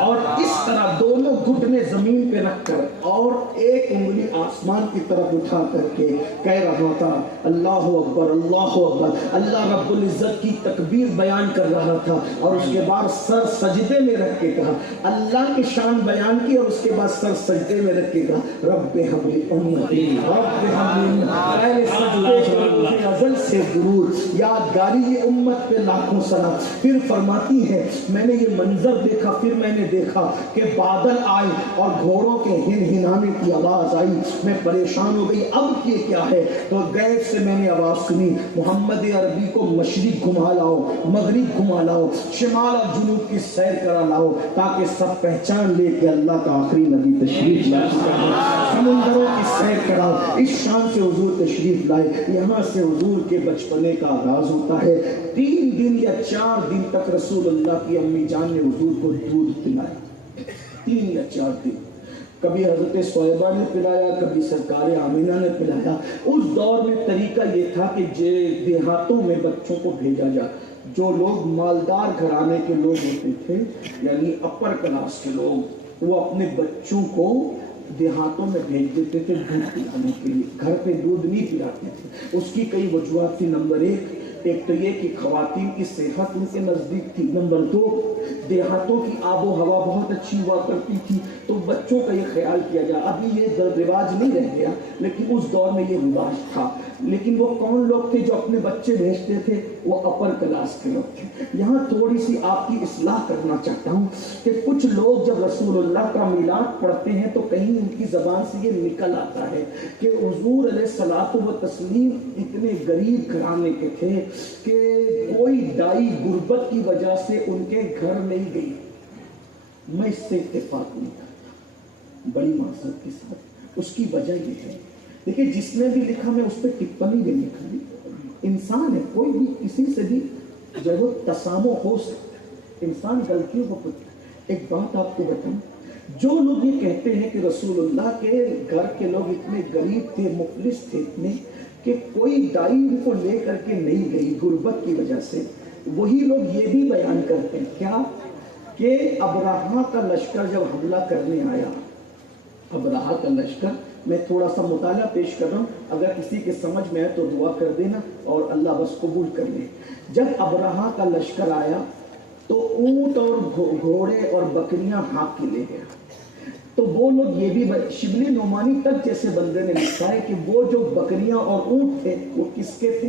اور اس طرح دونوں گھٹنے زمین پہ رکھ کر اور ایک انگلی آسمان کی طرف اٹھا کر کے کہہ رہا تھا اللہ اکبر, اللہ اکبر. اللہ رب العزت کی تکبیر بیان کر رہا تھا, اور اس کے بعد سر سجدے میں رکھ کے کہا, اللہ کی شان بیان کی, اور اس کے بعد سر سجدے میں رکھ کے کہا رب حبلی امتی, رب حبلی. پہلے سجدے ازل سے ضرور یادگاری یہ امت پہ لاکھوں سنا. پھر فرماتی ہے میں نے یہ منظر دیکھا, پھر میں نے دیکھا کہ بادل آئے اور گھوڑوں کے ہنہنانے کی آواز آئی. میں پریشان ہو گئی, اب یہ کیا ہے؟ تو غیب سے میں نے آواز سنی محمد عربی کو مشرق گھما لاؤ, مغرب گھما لاؤ, شمال اور جنوب کی سیر کرا لاؤ, تاکہ سب پہچان لے کہ اللہ کا آخری نبی تشریف لائے. سمندروں کی سیر کراؤ. اس شان سے حضور تشریف لائے. یہاں سے حضور کے بچپنے کا آغاز ہوتا ہے. 3 دن یا 4 دن تک رسول اللہ کی امی جان نے حضور کو دودھ پلایا. 3 یا 4 دن. کبھی حضرت صہیبہ نے پلایا, کبھی سرکار آمینہ نے پلایا. اس دور میں طریقہ یہ تھا کہ دیہاتوں میں بچوں کو بھیجا جائے. جو لوگ مالدار گھرانے کے لوگ ہوتے تھے, یعنی اپر کلاس کے لوگ, وہ اپنے بچوں کو دیہاتوں میں بھیج دیتے تھے دودھ پلانے کے لیے. گھر پہ دودھ نہیں پلاتے تھے. اس کی کئی وجوہات تھی. نمبر 1 ایک تو یہ کہ خواتین کی صحت ان کے نزدیک تھی. نمبر 2 دیہاتوں کی آب و ہوا بہت اچھی ہوا کرتی تھی, تو بچوں کا یہ خیال کیا جائے. ابھی یہ رواج نہیں رہ گیا, لیکن اس دور میں یہ رواج تھا. لیکن وہ کون لوگ تھے جو اپنے بچے بھیجتے تھے؟ وہ اپر کلاس کے لوگ تھے. یہاں تھوڑی سی آپ کی اصلاح کرنا چاہتا ہوں کہ کچھ لوگ جب رسول اللہ کا میلاد پڑھتے ہیں تو کہیں ان کی زبان سے یہ نکل آتا ہے کہ حضور علیہ الصلوۃ والتسلیم اتنے غریب گھرانے کے تھے کہ کوئی دائی غربت کی وجہ سے ان کے گھر نہیں گئی. میں اس سے اتفاق نہیں کرتا بڑی معذرت کے ساتھ. اس کی وجہ یہ ہے, دیکھیں جس نے بھی لکھا میں اس پہ ٹپنی بھی نہیں کرنی. انسان ہے, کوئی بھی کسی سے بھی جب وہ تسامح ہو سکتا ہے, انسان غلطیوں کو کرتا ہے. ایک بات آپ کو بتاؤں, جو لوگ یہ کہتے ہیں کہ رسول اللہ کے گھر کے لوگ اتنے غریب تھے, مفلس تھے اتنے کہ کوئی دائی ان کو لے کر کے نہیں گئی غربت کی وجہ سے, وہی لوگ یہ بھی بیان کرتے ہیں کیا کہ ابرہہ کا لشکر جب حملہ کرنے آیا, ابرہہ کا لشکر, میں تھوڑا سا مطالعہ پیش کر رہا ہوں, اگر کسی کے سمجھ میں آئے تو دعا کر دینا اور اللہ بس قبول کر لے. جب ابرہہ کا لشکر آیا تو اونٹ اور گھوڑے اور بکریاں ہاک کے لے گیا. تو وہ لوگ یہ بھی, شبلی نعمانی تک جیسے بندے نے لکھا ہے کہ وہ جو بکریاں اور اونٹ تھے وہ کس کے تھے؟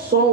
100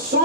100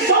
100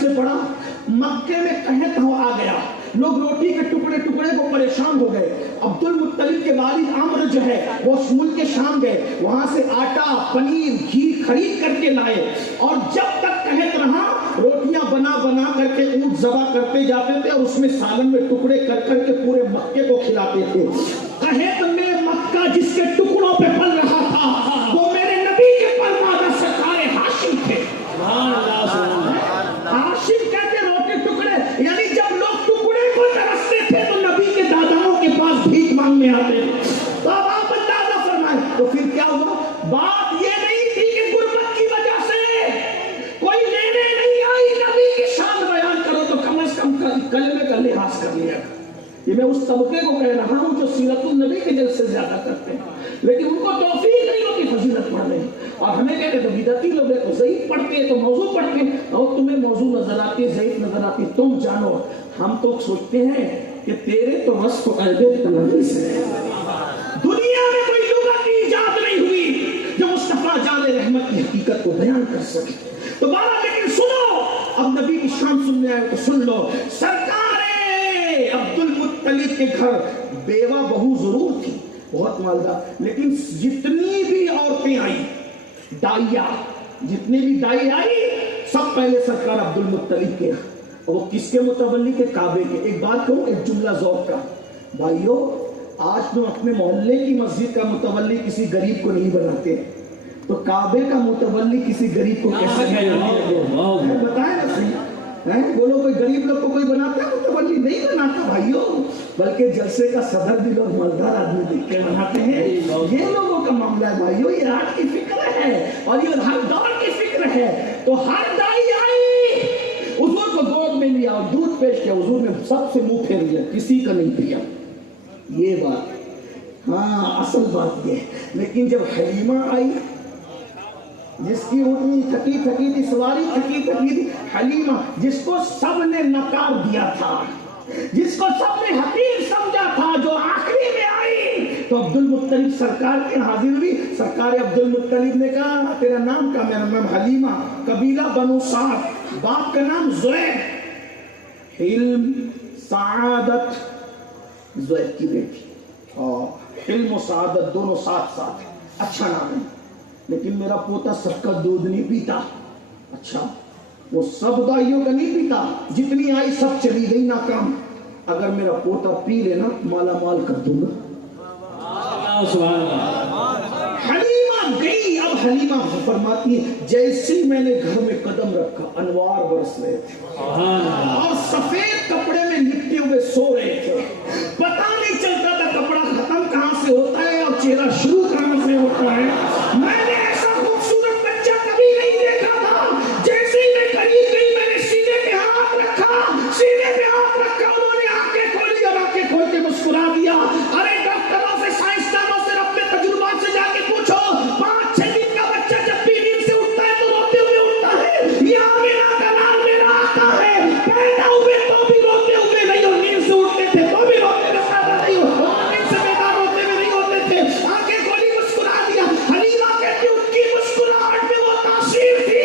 سے پڑھا مکے میں قحط آ گیا, لوگ روٹی کے ٹکڑے ٹکڑے کو پریشان ہو گئے. عبد المطلب کے والد عمرو جو ہے وہ ملک کے شام گئے, وہاں سے آٹا پنیر گھی خرید کر کے لائے, اور جب تک قحط رہا روٹیاں بنا بنا کر کے اونٹ ذبح کرتے جاتے تھے اور اس میں سالن میں ٹکڑے کر کر کے پورے مکے کو کھلاتے تھے. قحط میں مکہ جس کے ٹکڑوں پہ پل رہا تھا وہ میرے نبی کے پروانہ سرکار ہاشم تھے. ہاشم کہتے روٹی ٹکڑے, یعنی جب لوگ ٹکڑے کو ترستے تھے تو نبی کے داداؤں کے پاس بھیک مانگنے آتے تھے. تو اب آپ اندازہ فرمائیں تو پھر کیا ہوا. بات یہ نہیں تھی کہ غربت کی وجہ سے کوئی لینے نہیں آئی, نبی کی شان بیان کرو تو کم از کم کلمے کا لحاظ کر لیا. یہ میں اس طبقے کو کہہ رہا ہوں جو سیرت النبی کے جلسے زیادہ کرتے ہیں, لیکن ان کو توفیق نہیں ہوتی فضیلت پڑھنے, اور ہمیں کہتے ہیں تو بدعتی لوگ ہیں, تو ضعیف پڑھتے ہیں تو موضوع پڑھتے ہیں, اور تمہیں موضوع نظر آتی ہے ضعیف نظر آتی ہے, تم جانو. ہم تو سوچتے ہیں کہ تیرے تو رس کو عہد تلوی سے دنیا میں کوئی لغت کی ایجاد نہیں ہوئی جو مصطفیٰ جان رحمت کی حقیقت کو بیان کر سکے. تو بارہ لیکن سنو, اب نبی کی شان سننے آئے تو سن لو. سرکار عبد المطلب کے گھر بیوہ بہو ضرور تھی, بہت مالدار, لیکن جتنی بھی عورتیں آئیں دائیا, جتنی بھی دائی آئی سب پہلے سرکار عبد المطلب کے, اور وہ کس کے متولی کے؟ کعبے کے. ایک بات کہوں, ایک جملہ ذوق کا, بھائیو آج تم اپنے محلے کی مسجد کا متولی کسی غریب کو نہیں بناتے, تو کعبے کا متولی کسی غریب کو کیسے بتائیں نا صحیح. بولو کوئی غریب لوگ کو کوئی بناتا ہے متولی؟ نہیں بناتا بھائیو, بلکہ جلسے کا صدر بھی لوگ مالدار آدمی دیکھ کے بناتے ہیں. یہ لوگوں کا معاملہ ہے بھائیو, یہ آج کی فکر ہے اور یہ ہر دور کی فکر ہے. تو ہر دائی آئی, حضور کو گود میں لیا اور دودھ پیش کیا, حضور نے سب سے منہ پھیر لیا, کسی کا نہیں پیا. یہ بات ہاں اصل بات یہ. لیکن جب حلیمہ آئی جس کی اونٹنی تھکی تھکی تھی, سواری تھکی تھکی تھی, حلیمہ جس کو سب نے نکار دیا تھا, جس کو سب نے حقیر سمجھا تھا, جو آخری میں آئی تو عبد المطلب سرکار کے حاضر ہوئی. سرکار عبد المطلب نے کہا تیرا نام کیا؟ میرا نام حلیمہ, قبیلہ بنو سعد, باپ کا نام زید, حلم سعادت زید کی بیٹی, اور حلم و سعادت دونوں ساتھ ساتھ, اچھا نام ہے. لیکن میرا پوتا سب کا دودھ نہیں پیتا. اچھا, وہ سب دائیوں کا نہیں پیتا, جتنی آئی سب چلی گئی ناکام. اگر میرا پوتا پی لینا مالا مال کر دوں گا. حلیمہ گئی. اب حلیمہ فرماتی ہے جیسے میں نے گھر میں قدم رکھا انوار برس رہے تھے اور سفید کپڑے میں لپٹے ہوئے سو رہے تھے. پتا نہیں چلتا تھا کپڑا ختم کہاں سے ہوتا ہے اور چہرہ شروع کہاں سے ہوتا ہے. میں نے ایسا خوبصورت بچہ کبھی نہیں دیکھا تھا. جیسے ہی میں قریب گئی میں نے سینے پہ ہاتھ رکھا, سینے پہ ہاتھ رکھا, انہوں نے آنکھیں کھولی اور آنکھیں کھول کے مسکرا دیا. ارے ڈاکٹروں سے, سائنسدانوں سے, اپنے تجربات سے جا کے پوچھو, 5-6 دن کا بچہ جب بھی نیند سے اٹھتا ہے تو روتے ہوئے اٹھتا ہے. یہ آمینہ کا نام میرا آقا ہے, پیدا ہوئے تو بھی روتے ہوئے نہیں, اور نیند سے اٹھتے تھے تو بھی روتے ہوئے نہیں, اور نیند سے بیدار ہوتے ہوئے نہیں ہوتے تھے. آنکھیں کھولی مسکرا دیا. حلیمہ کہتی ان کی مسکراہٹ میں وہ تاثیر تھی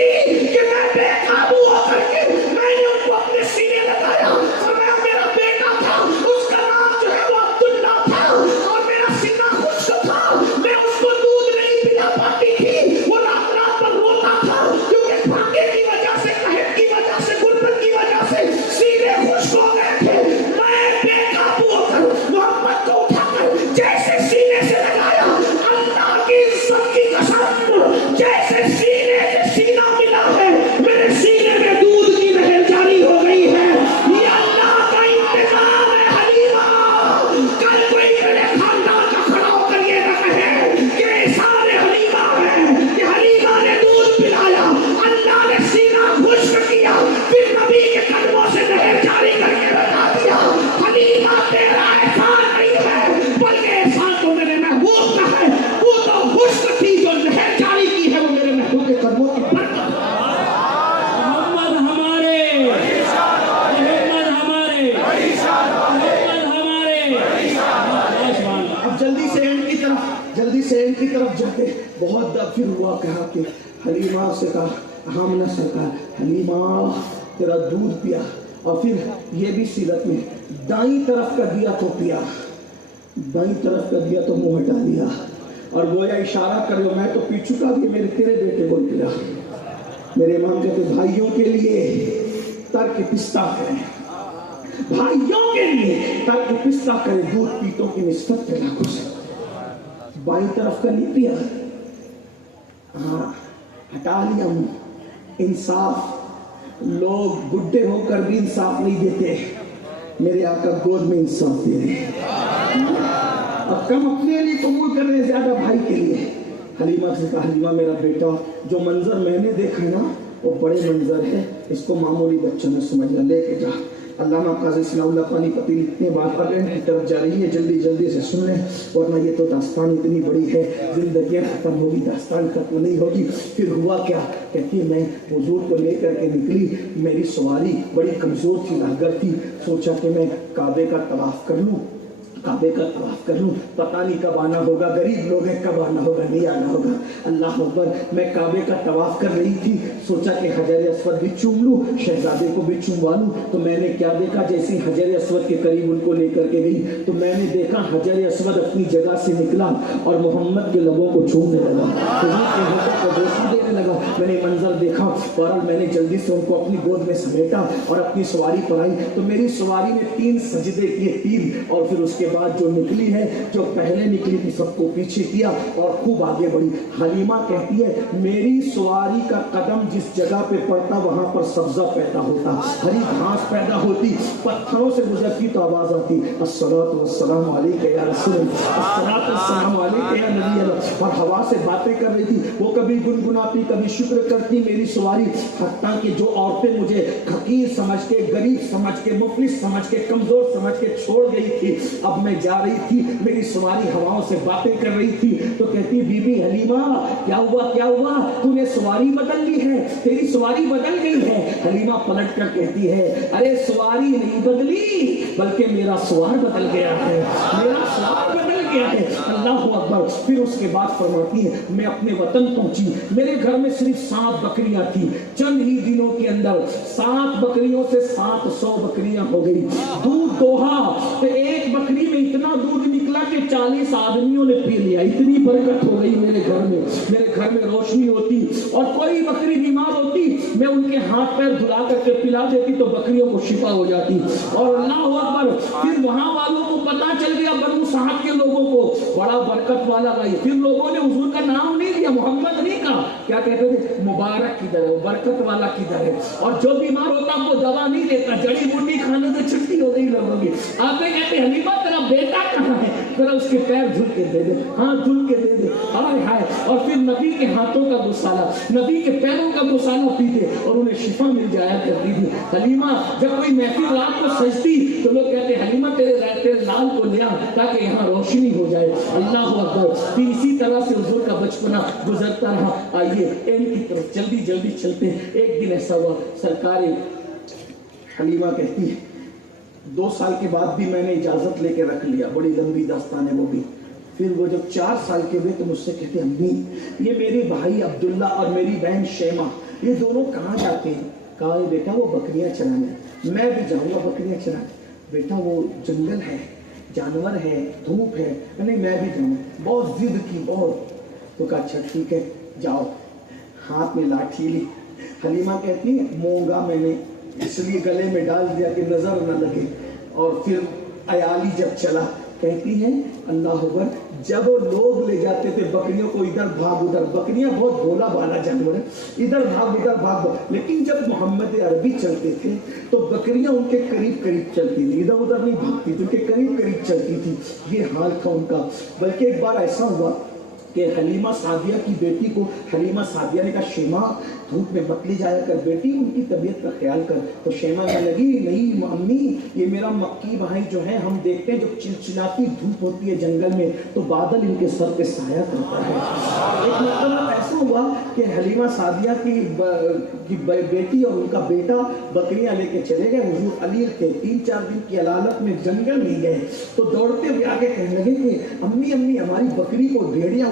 کہ میں بے قابو ہو کر کے میں نے ان کو اپنے سینے لگایا. فرمایا میرا بیٹا تھا, اس کا نام جو ہے وہ عبداللہ تھا, اور میرا سینہ خشک تھا, میں اس کو دودھ نہیں پلا پاتی تھی. وہ رات رات پر روتا تھا کیونکہ پھاکے کی وجہ سے, قحط کی وجہ سے, غربت کی وجہ سے سینے خشک ہو گئے تھے. میں بے قابو ہو کر محمد کو اٹھا کر جیسے سینے سے لگایا, اللہ کی عزت کی قسم, جیسے سینے سے سینہ ملا ہے میرے سینے میں دودھ کی نہر جاری ہو گئی ہے. یہ اللہ کا انتظام ہے. حلیمہ کل کوئی میرے خاندان کا کھڑا ہو کر یہ نہ کہے کہ احسان حلیمہ ہے کہ حلیمہ نے دودھ پلایا, اللہ نے سینہ خشک کیا, پھر نبی کے قدموں سے نہر جاری کر کے بتا دیا. حلیمہ تیرا احسان نہیں ہے بلکہ احسان تو میرے محبوب کا ہے. وہ تو خشک تھی, جو نہر جاری کی ہے وہ میرے محبوب کے قدموں کی برکت ہے. محمد ہمارے, محمد ہمارے, محمد ہمارے. اب جلدی سے اینڈ کی طرف جاتے بہت پھر ہوا, کہا کہ حلیمہ سے کہا حاملہ سرکار, حلیمہ تیرا دودھ پیا، اور پھر یہ بھی سیرت میں دائیں طرف کا دیا تو پیا، بائیں طرف کا دیا تو منہ ہٹا دیا، اور گویا اشارہ کر لو میں تو پی چکا بھی، میرے تیرے بیٹے کو پیا۔ میرے امام کہتے بھائیوں کے لیے ترک پستہ ہے، بھائیوں کے لیے ترک پستہ کرے، دودھ پیتوں کی نسبت پہ نہ کچھ، بائیں طرف کا نہیں پیا، ہاں ہٹا لیا منہ۔ انصاف، لوگ بڈھے ہو کر بھی انصاف نہیں دیتے، میرے آقا گود میں انصاف دے رہے ہیں، اب کم اپنے لیے قبول کر رہے ہیں، زیادہ بھائی کے لیے۔ حلیمہ سے کہا حلیمہ میرا بیٹا، جو منظر میں نے دیکھا ہے نا وہ بڑے منظر ہے، اس کو معمولی بچوں نے سمجھنا، لے کے جا۔ علامہ قاضی ثناء اللہ پانی پتی لکھتے ہیں، بات پڑھنے کی طرف جا رہی ہے، جلدی جلدی سے سن لیں ورنہ یہ تو داستان اتنی بڑی ہے، زندگیاں ختم ہوگی، داستان ختم نہیں ہوگی۔ پھر ہوا کیا؟ کہتی ہے میں حضور کو لے کر کے نکلی، میری سواری بڑی کمزور تھی، لاغر تھی، سوچا کہ میں کعبے کا طواف کر لوں، کعبے کا طواف کر لوں، پتہ نہیں کب آنا ہوگا، غریب لوگ ہیں کب آنا ہوگا، نہیں آنا ہوگا۔ اللہ اکبر، میں کعبے کا طواف کر رہی تھی، سوچا کہ حجر اسود بھی چوم لوں، شہزادے کو بھی چوموا لوں، تو میں نے کیا دیکھا، جیسے حجر اسود کے قریب ان کو لے کر کے گئی تو میں نے دیکھا حجر اسود اپنی جگہ سے نکلا اور محمد کے لبوں کو چومنے لگا، حضور کے ہاتھوں کو بوسہ دینے لگا۔ میں نے منظر دیکھا، فوراً میں نے جلدی سے ان کو اپنی گود میں سمیٹا اور اپنی سواری پر آئی، تو میری سواری نے 3 سجدے کیے، 3، اور پھر اس کے بعد جو نکلی ہے، جو پہلے نکلی تھی سب کو پیچھے کیا اور خوب آگے بڑھی۔ حلیمہ کہتی ہے میری سواری کا قدم جس جگہ پہ پڑتا وہاں پر سبزہ پیدا ہوتا، ہری گھاس پیدا ہوتی، پتھروں سے گزرتی تو آواز آتی الصلاۃ والسلام علیک یا رسول اللہ، الصلاۃ والسلام علیک یا نبی اللہ، اور ہوا سے باتیں کر رہی تھی، وہ کبھی گنگناتی کبھی شکر کرتی میری سواری، حتیٰ کہ جو عورتیں مجھے حقیر سمجھ کے، غریب سمجھ کے، مفلس سمجھ کے، کمزور سمجھ کے چھوڑ گئی تھی، اب میں جا رہی تھی، میری سواری ہواؤں سے باتیں کر رہی تھی، تو کہتی بی بی حلیمہ کیا ہوا کیا ہوا، تو نے سواری بدل لی ہے، تیری سواری بدل گئی ہے۔ حلیمہ پلٹ کر کہتی ہے ارے سواری نہیں بدلی بلکہ میرا سوار بدل گیا ہے، میرا سوار بدل گیا ہے۔ اللہ اکبر۔ پھر اس کے بعد فرماتی ہے میں اپنے وطن پہنچی، میرے گھر میں صرف 7 بکریاں تھی، چند ہی دنوں کے اندر 7 بکریوں سے 700 بکریاں ہو گئی، دودھ دوہا تو ایک بکری میں اتنا دودھ نکلا کہ 40 آدمیوں نے پی لیا، اتنی برکت ہو گئی میرے گھر میں، میرے گھر میں روشنی ہوتی، اور کوئی بکری بیمار ہوتی میں ان کے ہاتھ پیر دھلا کر کے پلا دیتی تو بکریوں کو شفا ہو جاتی۔ اور اللہ اکبر، پھر وہاں والوں کو پتا چل گیا، بنو سعد کے لوگوں کو بڑا برکت والا بھائی، پھر لوگوں نے حضور کا نام نہیں لیا، محمد نہیں کہا، کیا کہتے تھے مبارک کدھر ہے، برکت والا کدھر ہے، اور جو بیمار ہوتا وہ دوا نہیں دیتا، جڑی بوٹی کھانے سے چھٹی ہو گئی لوگوں کی۔ آپ نے کہتے حلیمہ تیرا بیٹا کہاں ہے، ذرا اس کے پیر دھل کے دے دے، ہاتھ دھل کے دے دے، ہائے ہائے، اور پھر نبی کے ہاتھوں کا گسالہ، نبی کے پیروں کا گسالہ پیتے اور انہیں شفا مل جایا کرتی تھی۔ حلیمہ جب کوئی محفل رات کو سجتی تو لوگ کہتے حلیمہ تیرے لال کو لیا تاکہ یہاں روشنی ہو جائے۔ اللہ اکبر۔ پھر اسی طرح سے حضور کا بچپنا گزرتا رہا۔ آئیے اینڈ کی طرف جلدی جلدی چلتے ہیں۔ ایک دن ایسا ہوا، سرکار حلیمہ کہتی ہے 2 سال کے بعد بھی میں نے اجازت لے کے رکھ لیا، بڑی لمبی داستان ہے وہ بھی۔ پھر وہ جب 4 سال کے ہوئے تو مجھ سے کہتے امی یہ میرے بھائی عبداللہ اور میری بہن شیمہ یہ دونوں کہاں جاتے ہیں؟ کہا بیٹا وہ بکریاں چرانے، میں بھی جاؤں گا بکریاں چرانے۔ بیٹا وہ جنگل ہے، جانور ہے، دھوپ ہے، نہیں میں بھی جاؤں۔ بہت ضد کی، بہت، تو کہا اچھا ٹھیک ہے جاؤ۔ ہاتھ میں لاٹھی لی، حلیمہ کہتی ہے مونگا میں نے اس لیے گلے میں ڈال دیا کہ نظر نہ لگے، اور پھر عیالی جب چلا کہتی ہیں اللہ اکبر، جب وہ لوگ لے جاتے تھے بکریوں کو ادھر بھاگ ادھر، بکریاں بہت بھولا بالا جانور ہے، ادھر بھاگ، لیکن جب محمد عربی چلتے تھے تو بکریاں ان کے قریب قریب چلتی تھی، ادھر ادھر نہیں بھاگتی تھی، ان کے قریب قریب چلتی تھی۔ یہ حال تھا ان کا۔ بلکہ ایک بار ایسا ہوا کہ حلیمہ سعدیہ کی بیٹی کو، حلیمہ سعدیہ نے کہا شیمہ دھوپ میں مت لے جایا کر بیٹی، ان کی طبیعت کا خیال کر۔ تو شیمہ کہنے لگی نہیں امی، یہ میرا مکی بھائی جو ہے، ہم دیکھتے ہیں جب چلچلاتی دھوپ ہوتی ہے جنگل میں تو بادل ان کے سر پہ سایہ کرتا ہے۔ ایک مرتبہ ایسا ہوا کہ حلیمہ سعدیہ کی بیٹی اور ان کا بیٹا بکریاں لے کے چلے گئے، حضور علی تھے، 3-4 دن کی علالت میں جنگل نہیں گئے، تو دوڑتے ہوئے آگے کہنے لگے کہ امی ہماری بکری کو بھیڑیاں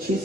6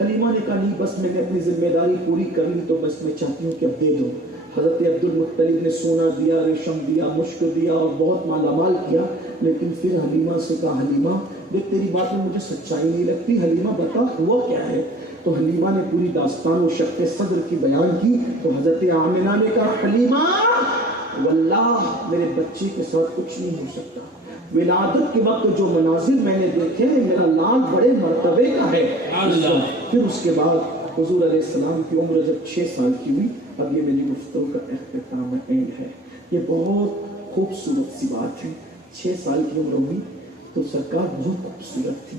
حلیمہ نے کہا نہیں بس میں نے اپنی ذمہ داری پوری کر لی تو بس میں چاہتی ہوں کہ اب دے دو. حضرت عبد المطلب نے سونا دیا، ریشم دیا، مشک دیا اور بہت مالا مال کیا. لیکن پھر حلیمہ سے کہا حلیمہ دیکھ تیری بات میں مجھے سچائی نہیں لگتی، حلیمہ بتا ہوا کیا ہے. تو حلیمہ نے پوری داستان و شق صدر کی بیان کی. تو حضرت آمنہ نے کہا حلیمہ واللہ میرے بچے کے ساتھ کچھ نہیں ہو سکتا. ولادت کے وقت جو مناظر میں نے دیکھے ہیں میرا لال بڑے مرتبے کا ہے. پھر اس کے بعد حضور علیہ السلام کی عمر جب 6 سال کی ہوئی. اب یہ میری گفتگو کا اختتام ہے. یہ بہت خوبصورت سی بات ہے. 6 سال کی عمر ہوئی تو سرکار بہت خوبصورت تھی.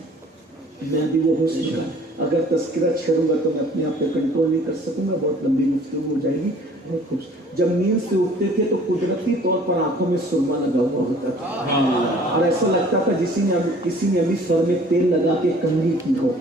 میں بھی وہ حسن کا اگر تذکرہ چھیڑوں گا تو میں اپنے آپ پہ کنٹرول نہیں کر سکوں گا، بہت لمبی گفتگو ہو جائے گی. بہت خوبصورت جب نیند سے اٹھتے تھے تو قدرتی طور پر آنکھوں میں سرما لگا ہوا ہوتا تھا اور ایسا لگتا تھا کسی نے ابھی سر میں تیل لگا کے کنگھی کی ہو.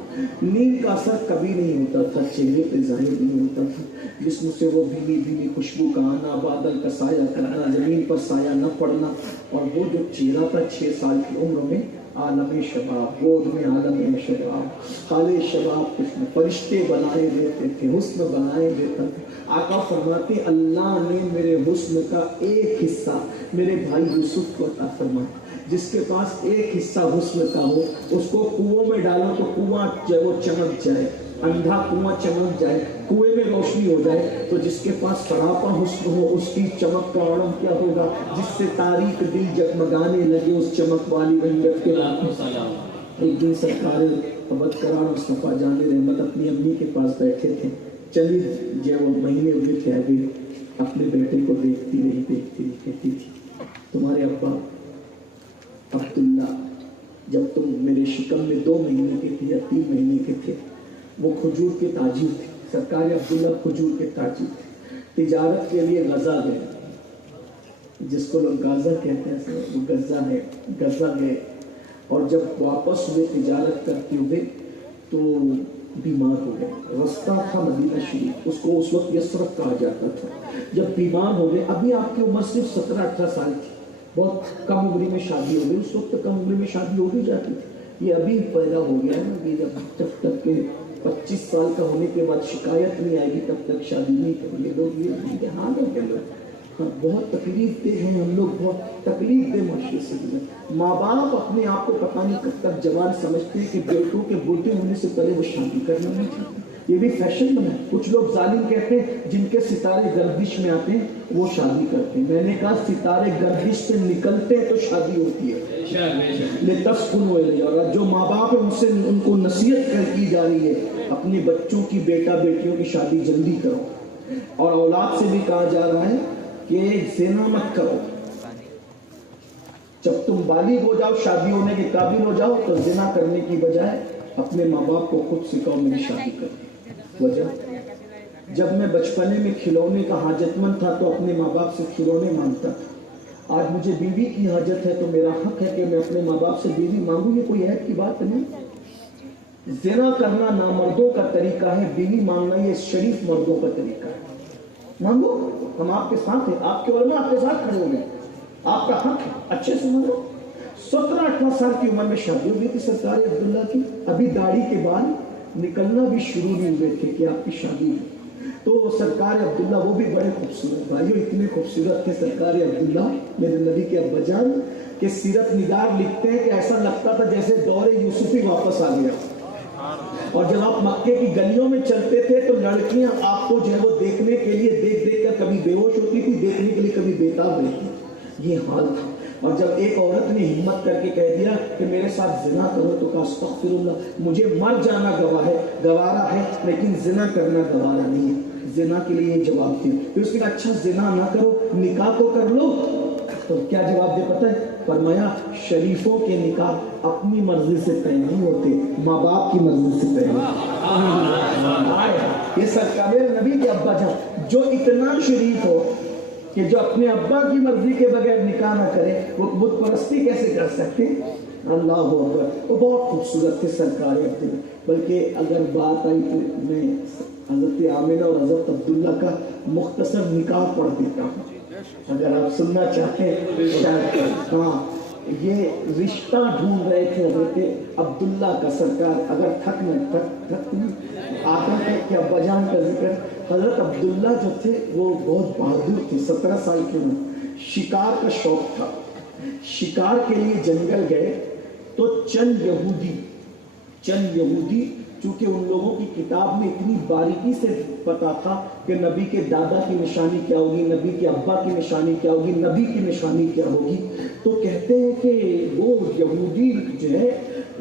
نیند کا اثر کبھی نہیں ہوتا تھا، چہرے پہ ظاہر نہیں ہوتا تھا. جسم سے وہ بھینی بھینی خوشبو کا آنا، بادل کا سایہ کرنا، زمین پر سایہ نہ پڑنا. اور وہ جو چہرہ تھا 6 سال کی عمر میں عالم شباب، گود میں عالم شباب، خالے شباب کچھ فرشتے بنائے دیتے تھے، حسن بنائے دیتا تھا. آقا فرماتے اللہ نے میرے حسن کا ایک حصہ میرے بھائی یوسف کو عطا فرمایا. جس کے پاس ایک حصہ حسن کا ہو اس کو کنویں میں ڈالو تو کنواں وہ چمک جائے، اندھا کنواں چمک جائے، کنویں میں روشنی ہو جائے. تو جس کے پاس سراپا حسن ہو اس کی چمک کا عالم کیا ہوگا، جس سے تاریخ دل جگمگانے لگے اس چمک والی رنگت کے رات. ایک دن سرکار ابد کرار مصطفیٰ جان رحمت اپنی امی کے پاس بیٹھے تھے. چلی جب وہ مہینے ہوئے تھے ابھی اپنے بیٹے کو دیکھتی رہی کہتی تھی تمہارے ابا عبداللہ جب تم میرے شکم میں 2 مہینے کے تھے یا 3 مہینے کے تھے وہ کھجور کے تاجر تھے. سرکار عبداللہ کھجور کے تاجر تھے. تجارت کے لیے غزہ گئے، جس کو لوگ غازہ کہتے ہیں وہ غزہ گئے. اور جب واپس ہوئے تجارت کرتے ہوئے تو بیمار ہو گئے. رستہ تھا مدینہ شریف، اس کو اس وقت یثرب کہا جاتا تھا. جب بیمار ہو گئے، ابھی آپ کی عمر صرف 17-18 سال تھی، بہت کم عمری میں شادی ہو گئی. اس وقت کم عمری میں شادی ہو بھی جاتی تھی. یہ ابھی پیدا ہو گیا ہے نا، جب تک کہ 25 سال کا ہونے کے بعد شکایت نہیں آئے گی تب تک شادی نہیں کریں گے لوگ. یہ حال ہے کہ لوگ بہت تکلیف دہ ہیں، ہم لوگ بہت تکلیف دہ معاشرے سے گزرے. ماں باپ اپنے آپ کو پتہ نہیں کب تک جوان سمجھتے ہیں کہ بیٹوں کے بوٹے ہونے سے پہلے وہ شادی کرنا نہیں چاہتے. یہ بھی فیشن بنا ہے. کچھ لوگ ظالم کہتے ہیں جن کے ستارے گردش میں آتے ہیں وہ شادی کرتے ہیں. میں نے کہا ستارے گردش سے نکلتے ہیں تو شادی ہوتی ہے. لتسکنوا الیہا. اور جو ماں باپ ہیں ان سے ان کو نصیحت کی جا رہی ہے اپنے بچوں کی بیٹا بیٹیوں کی شادی جلدی کرو. اور اولاد سے بھی کہا جا رہا ہے کہ زنا مت کرو. جب تم بالغ ہو جاؤ، شادی ہونے کے قابل ہو جاؤ تو زنا کرنے کی بجائے اپنے ماں باپ کو خود سکھاؤ میری شادی کرو. وجہ جب میں بچپنے میں کھلونے کا حاجت مند تھا تو اپنے ماں باپ سے کھلونے مانگتا تھا. آج مجھے بیوی کی حاجت ہے تو میرا حق ہے کہ میں اپنے ماں باپ سے بیوی مانگوں. یہ کوئی عیب کی بات نہیں. زنا کرنا نامردوں کا طریقہ ہے، بیوی مانگنا یہ شریف مردوں کا طریقہ ہے. مانگو، ہم آپ کے ساتھ ہیں، آپ کے علماء آپ کے ساتھ کھڑے ہو گئے، آپ کا حق ہے، اچھے سے مانگو. 17-18 سال کی عمر میں شادی ہو گئی تھی سرکار عبداللہ کی. ابھی داڑھی کے بال نکلنا بھی شروع نہیں ہوئے تھے کہ آپ کی شادی ہوئی. تو سرکار عبداللہ وہ بھی بڑے خوبصورت بھائیو، اتنے خوبصورت تھے سرکار عبداللہ میرے نبی کے ابا جان کہ سیرت نگار لکھتے ہیں کہ ایسا لگتا تھا جیسے دور یوسفی واپس آ گیا. اور جب آپ مکے کی گلیوں میں چلتے تھے تو لڑکیاں آپ کو جو ہے وہ دیکھنے کے لیے دیکھ کر کبھی بے ہوش ہوتی تھی، دیکھنے کے لیے کبھی بےتاب رہتی. یہ حال تھا. اور جب ایک عورت نے ہمت کر کے کہہ دیا کہ میرے ساتھ زنا کرو تو کہا استغفر اللہ، مجھے مر جانا گوارا ہے لیکن زنا کرنا گوارا نہیں ہے. زنا کے لیے یہ جواب دیا. پھر اس نے کہا اچھا زنا نہ کرو، نکاح تو کر لو. تو کیا جواب دے پتہ ہے؟ فرمایا شریفوں کے نکاح اپنی مرضی سے طے نہیں ہوتے، ماں باپ کی مرضی سے طے ہوتے. یہ سرکار نبی کے ابا جان جو اتنا شریف ہو کہ جو اپنے ابا کی مرضی کے بغیر نکاح نہ کرے وہ بت پرستی کیسے کر سکتے؟ اللہ اکبر. وہ بہت خوبصورت تھے سرکار عبداللہ. بلکہ اگر بات آئی تو میں حضرت آمنہ اور حضرت عبداللہ کا مختصر نکاح پڑھ دیتا ہوں اگر آپ سننا چاہتے ہیں. ہاں یہ رشتہ ڈھونڈ رہے تھے حضرت عبداللہ کا سرکار. اگر تھک آتا ہے کہ ابا جان کا ذکر. حضرت عبداللہ جو تھے وہ بہت بہادر تھے. 17 سال کی عمر. شکار کا شوق تھا. شکار کے لیے جنگل گئے تو چند یہودی چونکہ ان لوگوں کی کتاب میں اتنی باریکی سے پتا تھا کہ نبی کے دادا کی نشانی کیا ہوگی, نبی کے ابا کی نشانی کیا ہوگی, نبی کی نشانی کیا ہوگی, تو کہتے ہیں کہ وہ یہودی جو ہے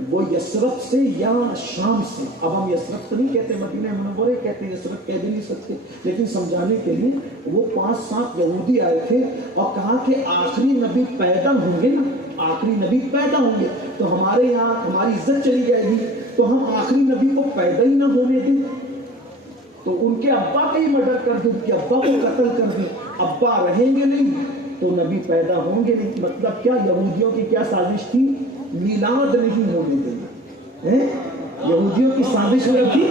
وہ یثرب سے یا شام سے, اب ہم یثرب تو نہیں کہتے, مدینہ منورہ کہتے ہیں, یثرب کہہ بھی نہیں سکتے, لیکن سمجھانے کے لیے وہ 5-7 یہودی آئے تھے اور کہا کہ آخری نبی پیدا ہوں گے نا, آخری نبی پیدا ہوں گے تو ہمارے یہاں ہماری عزت چلی جائے گی, تو ہم آخری نبی کو پیدا ہی نہ ہونے دیں, تو ان کے ابا کا ہی مرڈر کر دیں, ان کے ابا کو قتل کر دیں, ابا رہیں گے نہیں تو نبی پیدا ہوں گے نہیں. مطلب کیا یہودیوں کی کیا سازش تھی؟ میلاد نہیں ہونے دینا. یہودیوں کی سازش تھی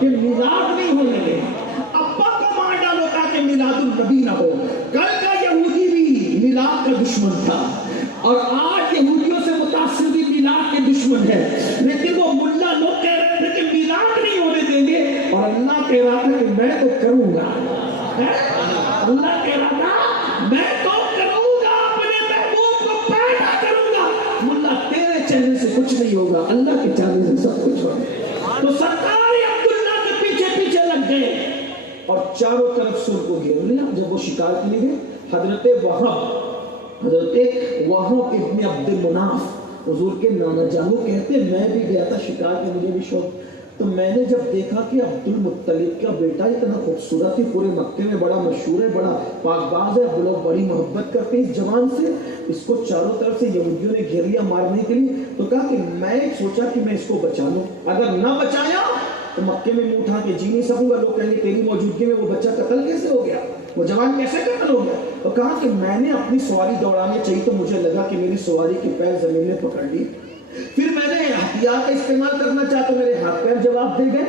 کہ میلاد نہیں ہونے دینا, ابا کو مار ڈالو تاکہ میلاد النبی نہ ہو. کل کا یہودی بھی میلاد کا دشمن تھا اور آج یہودیوں سے متاثر بھی میلاد کے دشمن ہے, لیکن وہ ملا لوگ کہہ رہے تھے کہ میلاد نہیں ہونے دیں گے, اور اللہ کہہ رہا تھا کہ میں تو کروں گا. اللہ کہہ رہا تھا میں تو کروں گا, اپنے محبوب کو پیدا کروں گا. ملا تیرے چہرے سے کچھ نہیں ہوگا, اللہ کے چہرے سے سب کچھ ہوگا. تو سرکار عبداللہ کے پیچھے پیچھے لگ گئے اور چاروں طرف سر کو گھیر لیا. جب وہ شکار کے لیے گئے, حضرت وہب ابن عبد مناف حضور کے نانا جانو کہتے میں بھی گیا تھا شکار کے, مجھے بھی شوق, تو میں نے جب دیکھا کہ عبد المطلب کا بیٹا اتنا خوبصورت ہے, پورے مکے میں بڑا مشہور ہے, بڑا پاک باز ہے, لوگ بڑی محبت کرتے ہیں اس جوان سے, اس کو چاروں طرف سے یہودیوں نے گھیر لیا مارنے کے لیے, تو کہا کہ میں سوچا کہ میں اس کو بچا لوں, اگر نہ بچایا تو مکے میں منہ اٹھا کے جی نہیں سکوں گا, لوگ کہیں گے تیری موجودگی میں وہ بچہ قتل کیسے ہو گیا, وہ جوان کیسے قتل ہو گیا. تو کہا کہ میں نے اپنی سواری دوڑانی چاہیے, تو مجھے لگا کہ میری سواری کے پیر زمین نے پکڑ لی, پھر میں نے ہتھیار کا استعمال کرنا چاہا تو میرے ہاتھ پیر جواب دے گئے,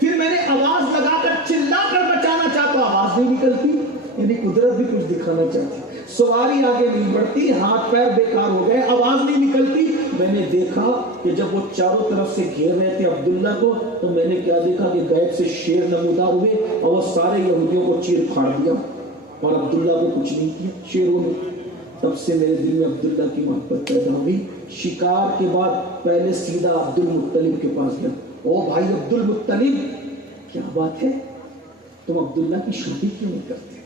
پھر میں نے آواز لگا کر چلا کر بچانا چاہا تو آواز نہیں نکلتی, یعنی قدرت بھی کچھ دکھانا چاہتی, سواری آگے نہیں بڑھتی, ہاتھ پیر بیکار ہو گئے, آواز نہیں نکلتی. میں نے دیکھا کہ جب وہ چاروں طرف سے گھیر رہے تھے عبداللہ کو, تو میں نے کیا دیکھا کہ غیب سے شیر نمودار ہوئے اور وہ سارے یہودیوں کو چیر پھاڑ دیا اور عبداللہ کو کچھ نہیں کیا شیروں نے. تب سے میرے دل میں عبداللہ کی محبت پیدا ہوئی. شکار کے بعد پہلے سیدھا عبد المطلب کے پاس گیا. او بھائی عبد المطلب, کیا بات ہے, تم عبداللہ کی شادی کیوں نہیں کرتے؟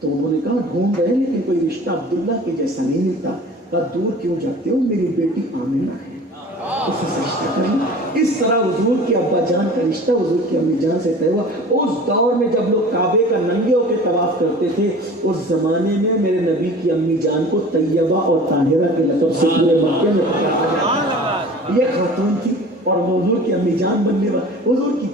تو انہوں نے کہا ڈھونڈ رہے لیکن کوئی رشتہ عبداللہ کے جیسا نہیں ملتا. کہا دور کیوں جاتے ہو, میری بیٹی آمنہ ہے, اسے رشتہ کرنا. اس طرح حضور کی ابا جان کا رشتہ حضور کی امی جان سے طے ہوا. اس دور میں جب لوگ کعبے کا ننگے ہو کے طواف کرتے تھے, اس زمانے میں میرے نبی کی امی جان کو طیبہ اور طاہرہ کے لقب سے پورے مکے میں پکارا جاتا. یہ خاتون تھی اور حضور کی امی جان بننے والی, حضور کی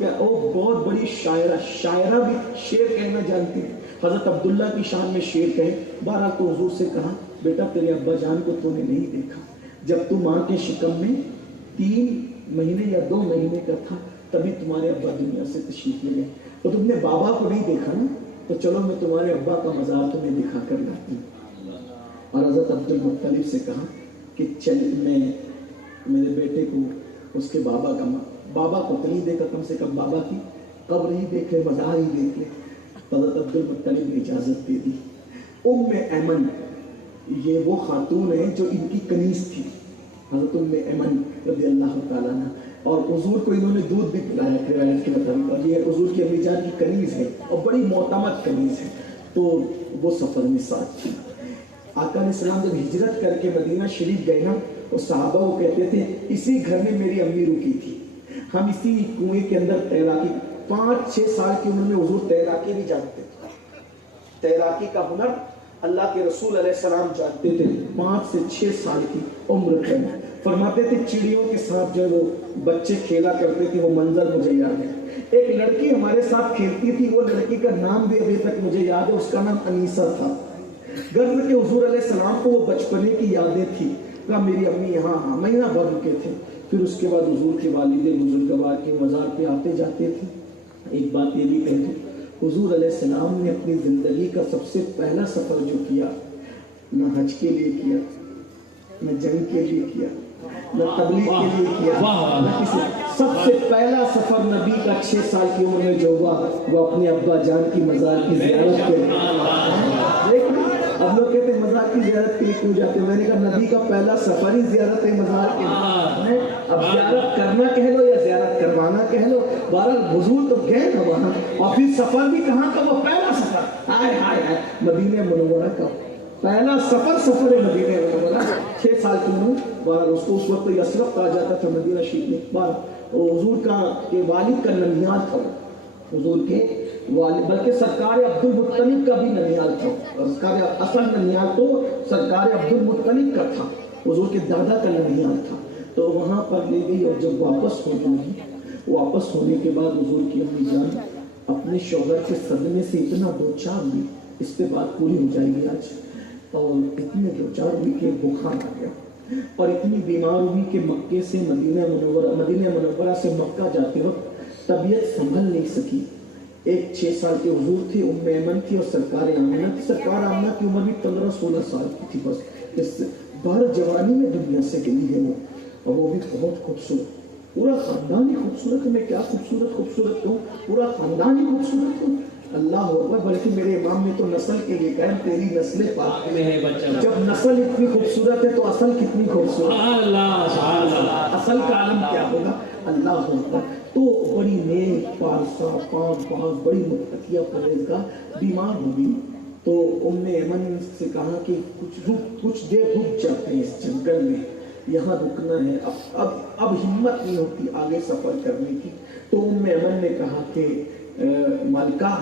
بہت بڑی شاعرہ بھی شعر کہنا جانتی تھی. حضرت عبداللہ کی شان میں شعر کہے. بہرحال تو حضور سے کہا بیٹا تیرے ابا جان کو تو نے نہیں دیکھا, جب تو ماں کے شکم میں 3 مہینے یا 2 مہینے کا تھا تبھی تمہارے ابا دنیا سے تشریف لے گئے, تو تم نے بابا کو نہیں دیکھا نا, تو چلو میں تمہارے ابا کا مزار تمہیں دکھا کر لاتی ہوں. اور حضرت عبد المطلب سے کہا کہ چل میں میرے بیٹے کو اس کے بابا کو تو نہیں دیکھا, کم سے کم بابا کی قبر ہی دیکھ لے, مزار ہی دیکھ لے. حضرت عبد المطلب نے اجازت دے دی. ایمن یہ وہ خاتون ہے جو ان کی کنیز تھی, حضرت ایمن رضی اللہ تعالیٰ عنہ, اور حضور کو انہوں نے دودھ بھی پلایا روایت کے مطابق, اور یہ حضور کی امی جان کی کنیز ہے اور بڑی معتمد کنیز ہے. تو وہ سفر میں ساتھ تھی. آقا علیہ السلام جب ہجرت کر کے مدینہ شریف گئے نا, وہ صحابہ وہ کہتے تھے اسی گھر میں میری امی رکی تھی, ہم اسی کنویں کے اندر تیراکی, 5-6 سال کی عمر میں حضور تیراکی بھی جانتے تھے. تیراکی کا ہنر اللہ کے رسول علیہ السلام جانتے تھے. 5 سے 6 سال کی عمر تھے. فرماتے تھے چڑیوں کے ساتھ جو وہ بچے کھیلا کرتے تھے وہ منظر مجھے یاد ہے. ایک لڑکی ہمارے ساتھ کھیلتی تھی, وہ لڑکی کا نام بھی ابھی تک مجھے یاد ہے, اس کا نام انیسہ تھا. گھر کے حضور علیہ السلام کو وہ بچپنے کی یادیں تھی. کہا میری امی یہاں مہینہ بھر رکے تھے. پھر اس کے بعد حضور کے والد بزرگوار کے مزار پہ آتے جاتے تھے. ایک بات یہ بھی کہہ دوں, حضور علیہ السلام نے اپنی زندگی کا سب سے پہلا سفر جو کیا نہ حج کے لیے کیا نہ جنگ کے لیے کیا، نہ تبلیغ کے لیے کیا، نہ کسی۔ سب سے پہلا سفر نبی کا 6 سال کی عمر میں جو ہوا وہ اپنے ابا جان کی مزار کی زیارت کے لیے۔ اب لوگ کہتے ہیں مزار کی زیارت کے لیے کیوں جاتے ہیں؟ میں نے کہا نبی کا پہلا سفر ہی زیارت ہے مزار کے لیے۔ اب زیارت کرنا کہہ لو یا زیارت کروانا کہہ لو، بہرحال حضور تو گئے نا وہاں، اور پھر سفر بھی کہاں کا؟ وہ پہلا سفر، ہائے ہائے ہائے، مدینہ منورہ کا پہلا سفر ہے مدینہ منورہ، 6 سال کی عمر۔ بہرحال اس کو اس وقت یثرب کہا جاتا تھا، مدینہ شریف میں۔ بہرحال حضور کے والد کا ننیال تھا، حضور کے والد، بلکہ سرکار عبد المطلب کا بھی ننیال تھا، سرکار اصل ننیال تو سرکار عبد المطلب کا تھا، حضور کے دادا کا ننیال تھا۔ تو وہاں پر لے گئی، اور جب واپس واپس ہونے کے بعد حضور کی امی جان اپنے شوہر کے صدمے سے اتنا دوچار ہوئی، اس پہ بات پوری ہو جائے گی آج، اور اتنے دوچار ہوئی کہ بخار آ گیا، اور اتنی بیمار ہوئی کہ مکے سے مدینہ منورہ سے مکہ جاتے وقت طبیعت سنبھل نہیں سکی۔ ایک 6 سال کے حضور تھے، ام ایمن تھی، اور سرکار آمنہ تھی۔ سرکار آمنہ کی عمر بھی 15-16 سال کی تھی، بس اس بھر جوانی میں دنیا سے گئی ہے وہ، اور وہ بھی بہت خوبصورت، پورا خاندان ہی خوبصورت ہے۔ میں کیا خوبصورت کہوں، پورا خاندان ہی خوبصورت ہے۔ اللہ اکبر، بلکہ میرے امام نے تو نسل کے لیے کہا تیری نسل پاک میں ہے بچہ۔ جب نسل اتنی خوبصورت ہے تو اصل کتنی خوبصورت ہے، اصل کا عالم کیا ہوگا، اللہ اکبر۔ تو بڑی نیک، پارسا، پاک باز، بڑی متقیہ پرہیزگار، بیمار ہوگی تو ام ایمن سے کہا کہ کچھ دیر رک جاتے ہیں اس جنگل میں، یہاں رکنا ہے، اب ہمت نہیں ہوتی آگے سفر کرنے کی۔ تو ام ایمن نے کہا کہ ملکہ،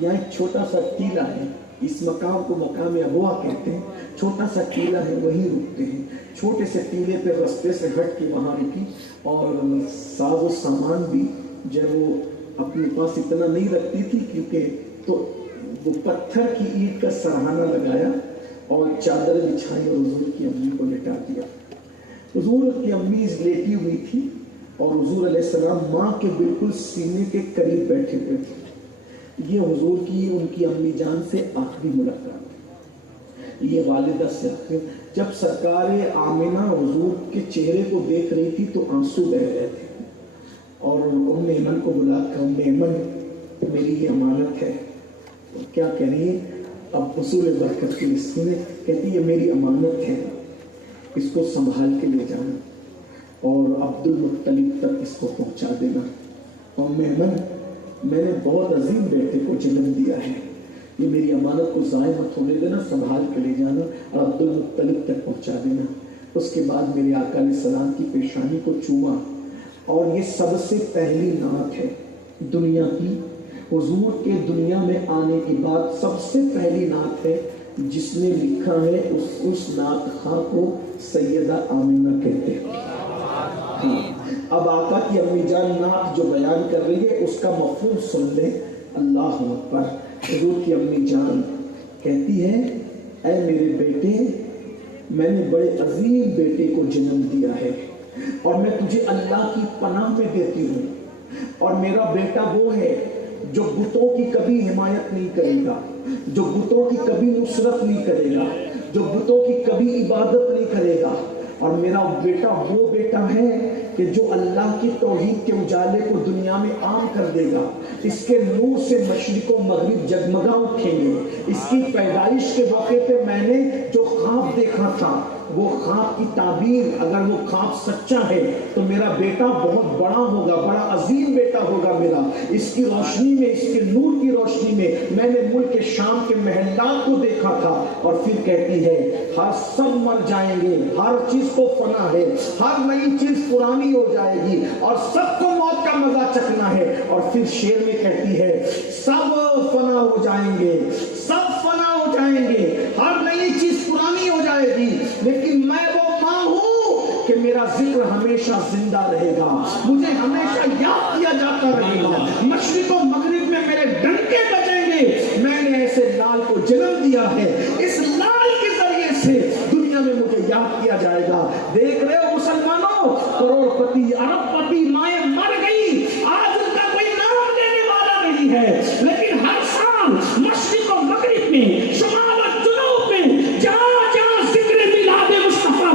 یہاں ایک چھوٹا سا ٹیلا ہے، اس مقام کو مقام ابوا کہتے ہیں، چھوٹا سا ٹیلا ہے، وہیں رکتے ہیں۔ چھوٹے سے ٹیلے پہ رستے سے ہٹ کے وہاں رکی، اور ساز و سامان بھی جب وہ اپنے پاس اتنا نہیں رکھتی تھی، کیونکہ تو وہ پتھر کی اینٹ کا سرہانہ لگایا اور چادر بچھائی اور حضور کی امی کو لٹا دیا۔ حضور کی امی لیٹی ہوئی تھی، اور حضور علیہ السلام ماں کے بالکل سینے کے قریب بیٹھے ہوئے تھے۔ یہ حضور کی ان کی امی جان سے آخری ملاقات، یہ والدہ سے آخری۔ جب سرکار آمنہ حضور کے چہرے کو دیکھ رہی تھی تو آنسو بہہ رہے تھے، اور ام ایمن کو بلا کر، ام ایمن میری یہ امانت ہے، کیا کہہ رہی ہے اب حصول برکت کے لیے، کہتی ہے میری امانت ہے، اس کو سنبھال کے لے جانا اور عبد المطلب تک اس کو پہنچا دینا۔ ام ایمن، میں نے بہت عظیم بیٹے کو جنم دیا ہے، یہ میری امانت کو ضائع مت ہونے دینا، سنبھال کے لے جانا اور عبد المطلب تک پہنچا دینا۔ اس کے بعد میرے آقا علیہ السلام کی پیشانی کو چوما، اور یہ سب سے پہلی نعت ہے دنیا کی، حضور کے دنیا میں آنے کے بعد سب سے پہلی نعت ہے، جس نے لکھا ہے اس نعت خواہ کو سیدہ آمنہ کہتے ہیں۔ اب آقا کی امی جان نعت جو بیان کر رہی ہے اس کا مفہوم سن لیں، اللہ اکبر۔ حضور کی امی جان کہتی ہے، اے میرے بیٹے، میں نے بڑے عظیم بیٹے کو جنم دیا ہے، اور میں تجھے اللہ کی پناہ میں دیتی ہوں، اور میرا بیٹا وہ ہے جو بتوں کی کبھی حمایت نہیں کرے گا، جو بتوں کی کبھی نصرت نہیں کرے گا، جو بتوں کی کبھی عبادت نہیں کرے گا، اور میرا بیٹا وہ بیٹا ہے کہ جو اللہ کی توحید کے اجالے کو دنیا میں عام کر دے گا، اس کے نور سے مشرق و مغرب جگمگا اٹھیں گے۔ اس کی پیدائش کے موقع پہ میں نے جو خواب دیکھا تھا، وہ خواب کی تعبیر، اگر وہ خواب سچا ہے تو میرا بیٹا بہت بڑا ہوگا، بڑا عظیم بیٹا ہوگا میرا۔ اس کی روشنی میں، اس کے نور کی روشنی میں نے ملک شام کے محلات کو دیکھا تھا۔ اور پھر کہتی ہے، ہر سب مر جائیں گے، ہر چیز کو فنا ہے، ہر نئی چیز پرانی ہو جائے گی، اور سب کو موت کا مزہ چکھنا ہے۔ اور پھر شعر میں کہتی ہے، سب فنا ہو جائیں گے، سب فنا ہو جائیں گے، ہر نئی چیز پرانی ہو جائے گی، لیکن میں وہ ماں ہوں کہ میرا ذکر ہمیشہ زندہ رہے گا، مجھے ہمیشہ یاد کیا جاتا رہے گا، مشرق و مغرب میں میرے ڈنکے بجیں گے۔ میں نے ایسے لال کو جنم دیا ہے، اس لال کے ذریعے سے دنیا میں مجھے یاد کیا جائے گا۔ دیکھ رہے ہو مسلمانوں، کروڑ پتی، ارب پتی مائیں مر گئی، آج ان کا کوئی نام لینے والا نہیں ہے، لیکن ہر سال مشرق و مغرب میں، شمال و جنوب میں، جہاں جہاں ذکر میلاد مصطفیٰ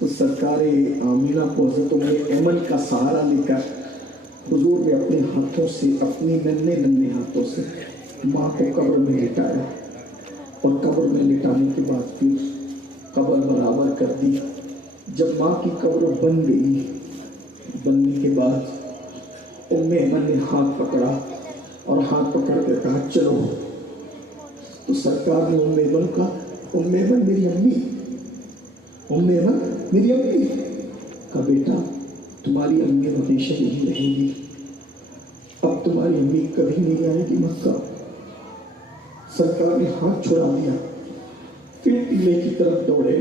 تو سرکار آمینہ کو حضرت ایمن کا سہارا لے کر حضور نے اپنے ہاتھوں سے، اپنی ننھے ہاتھوں سے ماں کو قبر میں لٹایا، اور قبر میں لٹانے کے بعد پھر قبر برابر کر دی۔ جب ماں کی قبر بن گئی، بننے کے بعد ایمن نے ہاتھ پکڑا اور ہاتھ پکڑ کے کہا چلو۔ تو سرکار نے ایمن کہا، ایمن میری امی، ایمن میری امی۔ کہا بیٹا تمہاری امی ہمیشہ یہی رہے گی، اب تمہاری امی کبھی نہیں آئے گی مکہ۔ سرکار نے ہاتھ چھڑا دیا، پھر ٹیلے کی طرف دوڑے۔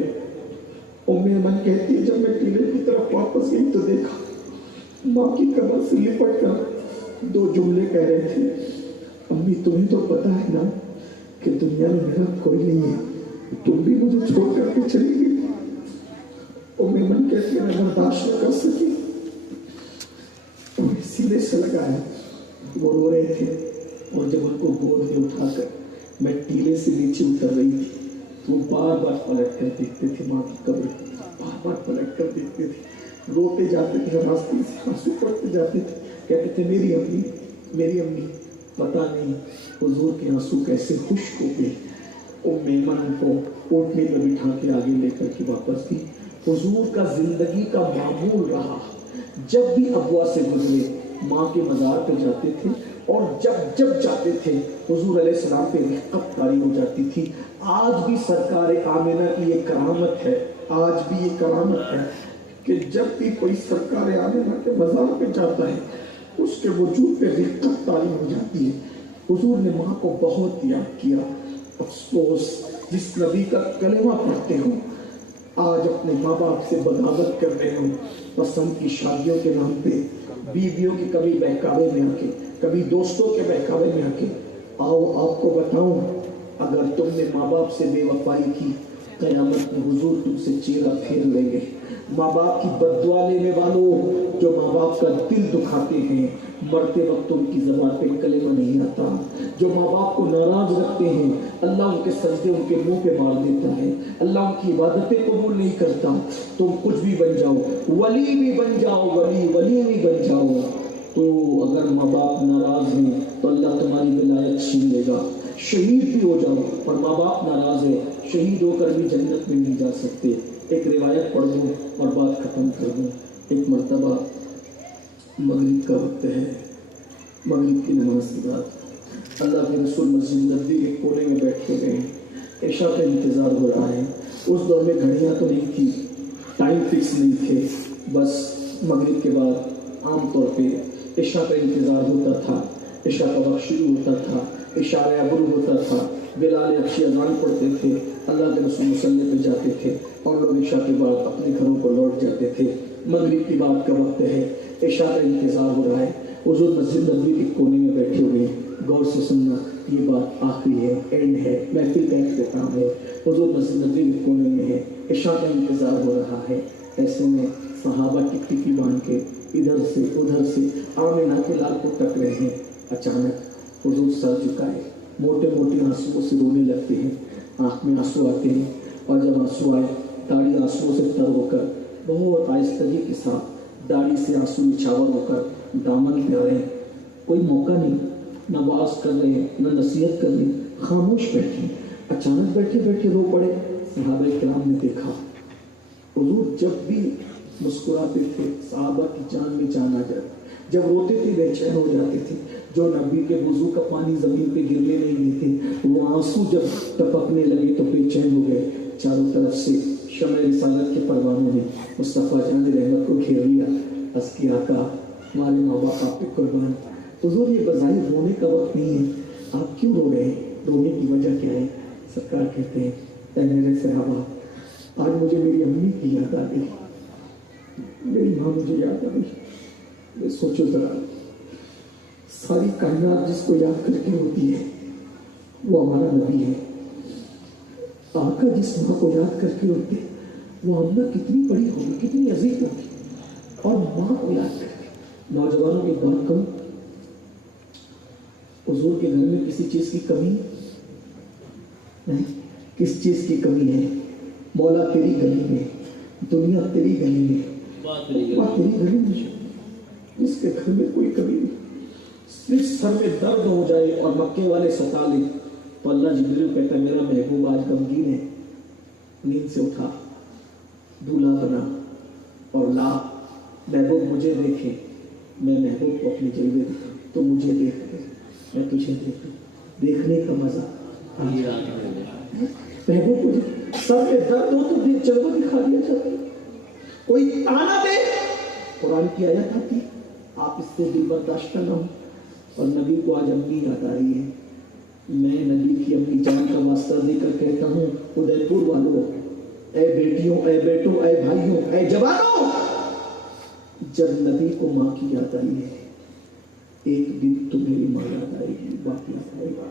ایمن کہتی ہے جب میں ٹیلے کی طرف واپس گئی تو دیکھا ماں کی کمر سے لپٹ کر دو جملے کہہ رہے تھے، امی تمہیں تو پتا ہے نا کہ دنیا میں میرا کوئی نہیں ہے، تم بھی مجھے چھوڑ کر کے چلی گئی۔ ایمن کہتی ہے میں برداشت نہ کر سکی، انہیں سینے سے لگایا، وہ رو رہے تھے، اور جب ان کو گود میں اٹھا کر میں ٹیلے سے نیچے اتر رہی تھی تو وہ بار بار پلٹ کر دیکھتے تھے ماں کی قبر، بار بار پلٹ کر دیکھتے تھے، روتے جاتے تھے، راستے سے آنسو پڑتے جاتے تھے، کہتے تھے میری امی میری امی۔ پتہ نہیں حضور کے آنسو کیسے خشک ہو گئے۔ ایمن کو اونٹنے میں بٹھا کے آگے لے کر کے واپس گئی۔ حضور کا زندگی کا معمول رہا، جب بھی ابوا سے گزرے ماں کے مزار پہ جاتے تھے، اور جب جاتے تھے حضور علیہ السلام پہ رفقت طاری ہو جاتی تھی۔ آج بھی سرکار آمینہ کی یہ کرامت ہے، آج بھی یہ کرامت ہے کہ جب بھی کوئی سرکار آمینہ کے مزار پہ جاتا ہے اس کے وجود پہ رفقت طاری ہو جاتی ہے۔ حضور نے ماں کو بہت یاد کیا۔ افسوس جس نبی کا کلمہ پڑھتے ہو آج اپنے ماں باپ سے بغاوت کر رہے ہوں، پسند کی شادیوں کے نام پہ بیویوں کی کبھی بہکاوے میں آ کے، کبھی دوستوں کے بہکاوے میں آ کے۔ آؤ آپ کو بتاؤں، اگر تم نے ماں باپ سے بے وفائی کی، قیامت میں حضور تم سے چہرہ پھیر لیں گے۔ ماں باپ کی بد دعا لینے والوں جو ماں باپ کا دل دکھاتے ہیں، مرتے وقت ان کی زبان پہ کلمہ نہیں آتا، جو ماں باپ کو ناراض رکھتے ہیں اللہ ان کے سجدے ان کے منہ پہ مار دیتا ہے، اللہ ان کی عبادتیں قبول نہیں کرتا۔ تم کچھ بھی بن جاؤ، ولی بھی بن جاؤ، ولی بھی بن جاؤ، تو اگر ماں باپ ناراض ہیں تو اللہ تمہاری ولایت چھین لے گا۔ شہید بھی ہو جاؤ اور ماں باپ ناراض ہے، شہید ہو کر بھی جنت میں نہیں جا سکتے۔ ایک روایت پڑھ دوں اور بات ختم کر دوں۔ ایک مرتبہ مغرب کا وقت ہے، مغرب کی نماز کے بعد اللہ کے رسول مسجد نبوی کے کونے میں بیٹھے گئے، عشاء کا انتظار ہو رہا ہے۔ اس دور میں گھڑیاں تو نہیں تھی، ٹائم فکس نہیں تھے، بس مغرب کے بعد عام طور پہ عشاء کا انتظار ہوتا تھا، عشاء کا وقت شروع ہوتا تھا، اشارہ ابرو ہوتا تھا، بلال حبشی اذان پڑھتے تھے، اللہ کے رسول مصلی پہ جاتے تھے اور لوگ عشاء کے بعد اپنے گھروں کو لوٹ جاتے تھے۔ مغرب کی بات کا وقت ہے، عشاء کا انتظار ہو رہا ہے، حضور مسجد نبوی کے کونے میں بیٹھے ہوئے، غور سے سننا، یہ بات آخری ہے، اینڈ ہے، محفل کا اختتام ہے۔ حضور مسجد نبوی کے کونے میں ہے، عشاء کا انتظار ہو رہا ہے، ایسے میں صحابہ ٹکٹکی باندھ کے ادھر سے ادھر سے آمینہ کے لال کو تک رہے ہیں۔ اچانک حضور سر جھکائے، موٹے موٹے آنسوؤں سے رونے لگتے ہیں، آنکھ میں آنسو آتے ہیں، اور جب آنسو آئے داڑھی آنسوؤں سے تر ہو کر بہت آہستگی کے ساتھ داڑھی سے آنسو نچھاور ہو کر دامن پہ آ رہے ہیں۔ کوئی موقع نہیں، نہ واز کر رہے ہیں نہ نصیحت کر رہے ہیں، خاموش بیٹھے۔ اچانک بیٹھے بیٹھے رو پڑے۔ صحابہ کرام نے دیکھا حضور جب بھی مسکراتے تھے صحابہ کی جان میں جان آ جاتی، جب روتے تھے بے چین ہو جاتے تھے، جو نبی کے وضو کا پانی زمین پہ گرنے نہیں دیتے، وہ آنسو جب ٹپکنے لگے تو بے چین ہو گئے۔ چاروں طرف سے شمع رسالت کے پروانوں نے مصطفیٰ جان رحمت کو گھیر لیا۔ عرض کی آقا ہمارے ماں باپ آپ پہ قربان۔ حضور یہ بظاہر رونے کا وقت نہیں ہے، آپ کیوں رو رہے ہیں، رونے کی وجہ کیا ہے؟ سرکار کہتے ہیں اے میرے صحابہ، آج مجھے میری امی کی یاد آ گئی، میری ماں مجھے یاد آ گئی۔ سوچو ذرا، ساری کائنات جس کو یاد کر کے ہوتی ہے وہ ہمارا نبی ہے۔ آقا جس ماں کو یاد کر کے ہوتے وہ اماں کتنی بڑی ہوگی، کتنی عظیم ہوگی، اور ماں کو یاد کر کے۔ نوجوانوں کی بات کروں، حضور کے گھر میں کسی چیز کی کمی نہیں، کس چیز کی کمی ہے؟ مولا تیری گلی میں دنیا تیری گلی میں، بات نہیں تیری گلی میں، جس کے گھر میں کوئی کمی نہیں، صرف سر میں درد ہو جائے اور مکے والے ستا لے تو اللہ جبریل کہتا ہے میرا محبوب آج غمگین ہے، نیند سے اٹھا، دولہا بنا اور لا، محبوب مجھے دیکھے، میں محبوب کو اپنی جلوے دکھا، تو مجھے دیکھ میں تجھے دیکھوں، دیکھنے کا مزہ محبوب کو سر میں درد ہو تو جلوہ دکھا دیا جاتا ہے، کوئی تانا دے قرآن کی آیت آتی آپ اس سے دل برداشتہ نہ ہو، اور نبی کو آج امی یاد آ رہی ہے، میں نبی کی امی جان کا واسطہ دے کر کہتا ہوں ادے پور والوں، اے بیٹیوں، اے بیٹوں، اے بھائیوں، اے جوانوں، جب نبی کو ماں کی یاد آئی ہے ایک دن تمہیں ماں یاد آئے گی، باپ یاد آئے گا،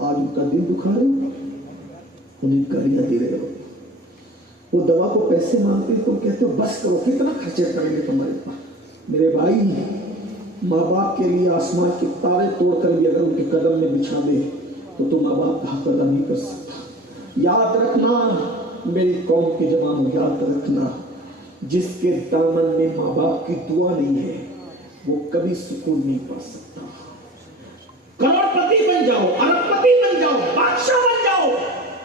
آج ان کا دل دکھا رہے ہو، انہیں گالیاں دے رہے ہو، وہ دوا کو پیسے مانگتے ہیں تم کہتے ہو بس کرو، کتنا خرچے کریں گے تمہارے پاس، میرے بھائی ماں باپ کے لیے آسمان کے تارے توڑ کر بھی اگر ان کے قدم میں بچھا دے تو تم ماں باپ کا حق ادا نہیں کر سکتا۔ یاد رکھنا میری قوم کے جوانوں، یاد رکھنا جس کے دامن میں ماں باپ کی دعا نہیں ہے وہ کبھی سکون نہیں پا سکتا۔ کروڑ پتی بن جاؤ، ارب پتی بن جاؤ، بادشاہ بن جاؤ،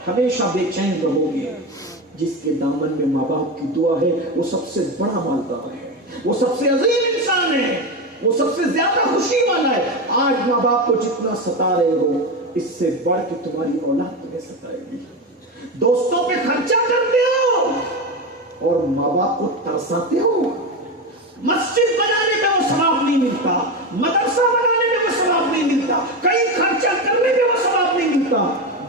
ہمیشہ بے چین رہو گے۔ جس کے دامن میں ماں باپ کی دعا ہے وہ سب سے بڑا مالدار ہے، وہ سب سے عظیم انسان ہے، وہ سب سے زیادہ خوشی والا ہے۔ آج ماں باپ کو جتنا ستا رہے ہو اس سے بڑھ کے تمہاری اولاد تمہیں ستائے گی۔ دوستوں پہ خرچہ کرتے ہو اور ماں باپ کو ترساتے ہو، مسجد بنانے میں وہ ثواب نہیں ملتا، مدرسہ بنانے میں وہ ثواب نہیں ملتا، کئی خرچہ کرنے میں وہ ثواب نہیں ملتا،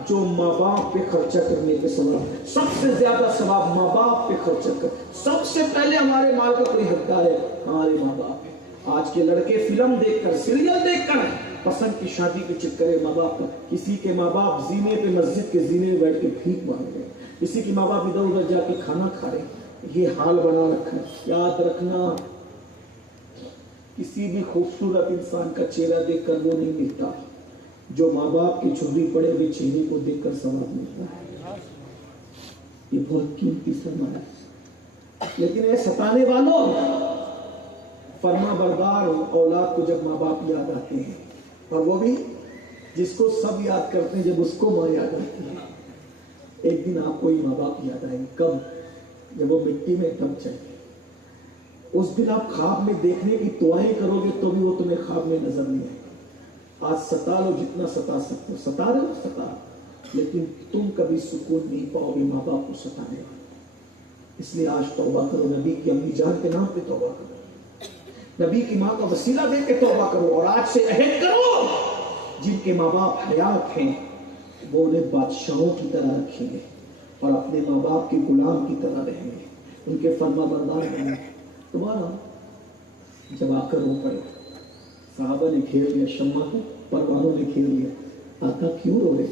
جو ماں باپ پہ خرچہ کرنے پہ ثواب، سب سے زیادہ ثواب ماں باپ پہ خرچہ کر۔ سب سے پہلے ہمارے مال کا کوئی حقدار ہے، ہمارے ماں باپ ہے۔ آج کے لڑکے فلم دیکھ کر، سیریل دیکھ کر پسند کی شادی کے چکر ماں باپ کا، کسی کے ماں باپ زینے پہ، مسجد کے زینے پہ بیٹھ کے بھیک مانگ رہے، کسی کے ماں باپ ادھر ادھر جا کے کھانا کھا رہے، یہ حال بنا رکھا ہے۔ یاد رکھنا کسی بھی خوبصورت انسان کا چہرہ دیکھ کر وہ نہیں ملتا جو ماں باپ کی جھرری پڑے ہوئے چہرے کو دیکھ کر ثواب ملتا ہے، یہ بہت قیمتی سرمایہ ہے۔ لیکن اے ستانے والوں، فرما بردار اولاد کو جب ماں باپ یاد آتے ہیں، اور وہ بھی جس کو سب یاد کرتے ہیں، جب اس کو ماں یاد آتی ہے، ایک دن آپ کو ہی ماں باپ یاد آئیں گے۔ کب؟ جب وہ مٹی میں دب جائیں گے، اس دن آپ خواب میں دیکھنے کی دعائیں کرو گے تو بھی وہ تمہیں خواب میں نظر نہیں آئے گا۔ آج ستا لو جتنا ستا سکتے ہو، ستا رہے ہو ستا، لیکن تم کبھی سکون نہیں پاؤ گے ماں باپ کو ستانے والے۔ اس لیے آج توبہ کرو، نبی کی امی جان کے نام پہ توبہ کرو، نبی کی ماں کا وسیلہ دے کے توبہ کرو، اور آج سے عہد کرو جن کے ماں باپ حیات ہیں وہ انہیں بادشاہوں کی طرح رکھیں گے اور اپنے ماں باپ کے غلام کی طرح رہیں گے، ان کے فرما بردار بنیں گے۔ تمہارا جب آ کر رو پڑے، صحابہ نے گھیر لیا، شمع کو پروانوں نے گھیر لیا، آقا کیوں رو رہے؟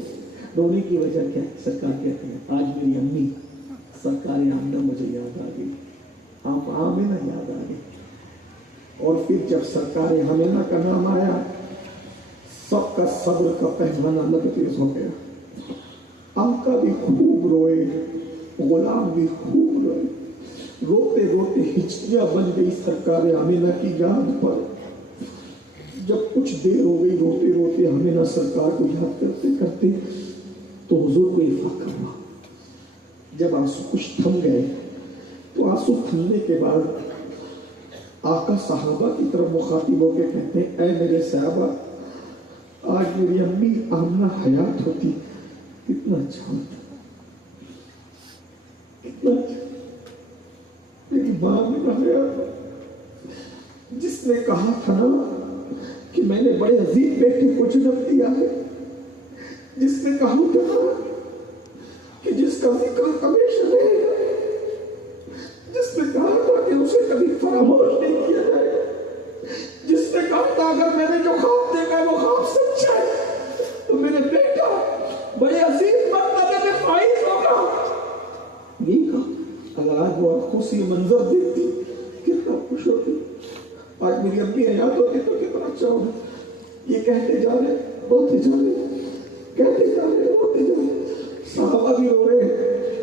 رونے کی وجہ کیا ہے؟ سرکار کہتے ہیں آج میری امی سرکار آمنہ مجھے یاد آ گئی، آپ آمنہ یاد آ گئی۔ اور پھر جب سرکار آمنہ کا نام آیا سب کا صبر کا پیمانہ لبریز ہو گیا، آقا بھی خوب روئے، غلام بھی خوب روئے، روتے روتے ہچکیاں بن گئی سرکار آمنہ کی یاد پر۔ جب کچھ دیر ہو گئی روتے روتے آمنہ سرکار کو یاد کرتے کرتے تو حضور کو افاقہ ہوا۔ جب آنسو کچھ تھم گئے تو آنسو تھمنے کے بعد آقا صحابہ کی طرف مخاطب ہو کے کہتے ہیں اے میرے صحابہ، آج میری امی آمنہ حیات ہوتی کتنا اچھا ہوتا، کتنا اچھا، میری ماں آمنہ حیات جس نے کہا تھا نا کہ میں نے بڑے عظیم بیٹے کو جنم دیا ہے، جس نے کہا تھا کہ جس کا ذکر ہمیشہ رہے گا، جس نے کہا تھا کہ اسے کبھی فراموش نہیں کیا جائے گا، جس نے کہا تھا اگر میں نے جو خواب دیکھا وہ خواب سچا ہے تو میرے بیٹا بڑے عظیم مرتبے میں فائز ہوگا، یہی کہا۔ اگر آج وہ آنکھوں سے یہ منظر دیکھتی کتنا خوش ہوتی، آج میری امی حیات ہوتی تو کتنا اچھا ہوگا۔ یہ کہتے جا رہے، روتے جا رہے، کہتے جا رہے، روتے جا رہے، صحابہ بھی رو رہے۔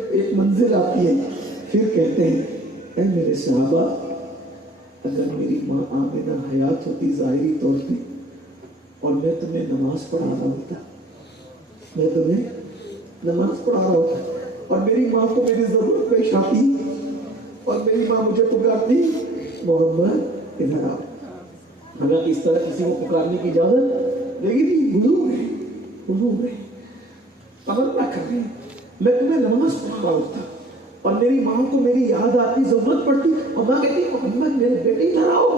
ایک منزل آتی ہے پھر کہتے ہیں اے میرے صحابہ اگر میری ماں آمنہ حیات ہوتی ظاہری طور پہ اور میں تمہیں نماز پڑھا رہا ہوتا، میں تمہیں نماز پڑھا رہا ہوتا اور میری ماں کو میری ضرورت پیش آتی اور میری ماں مجھے پکارتی محمد ادھر آؤ، حالانکہ اس طرح کسی کو پکارنے کی اجازت دے گی نہیں، حضور ہے عمل نہ کر رہے ہیں، میں تمہیں نماز پڑھا رہا ہوتا اور میری ماں کو میری یاد آتی، ضرورت پڑتی اور ماں کہتی محمد میرے بیٹے ادھر آؤ،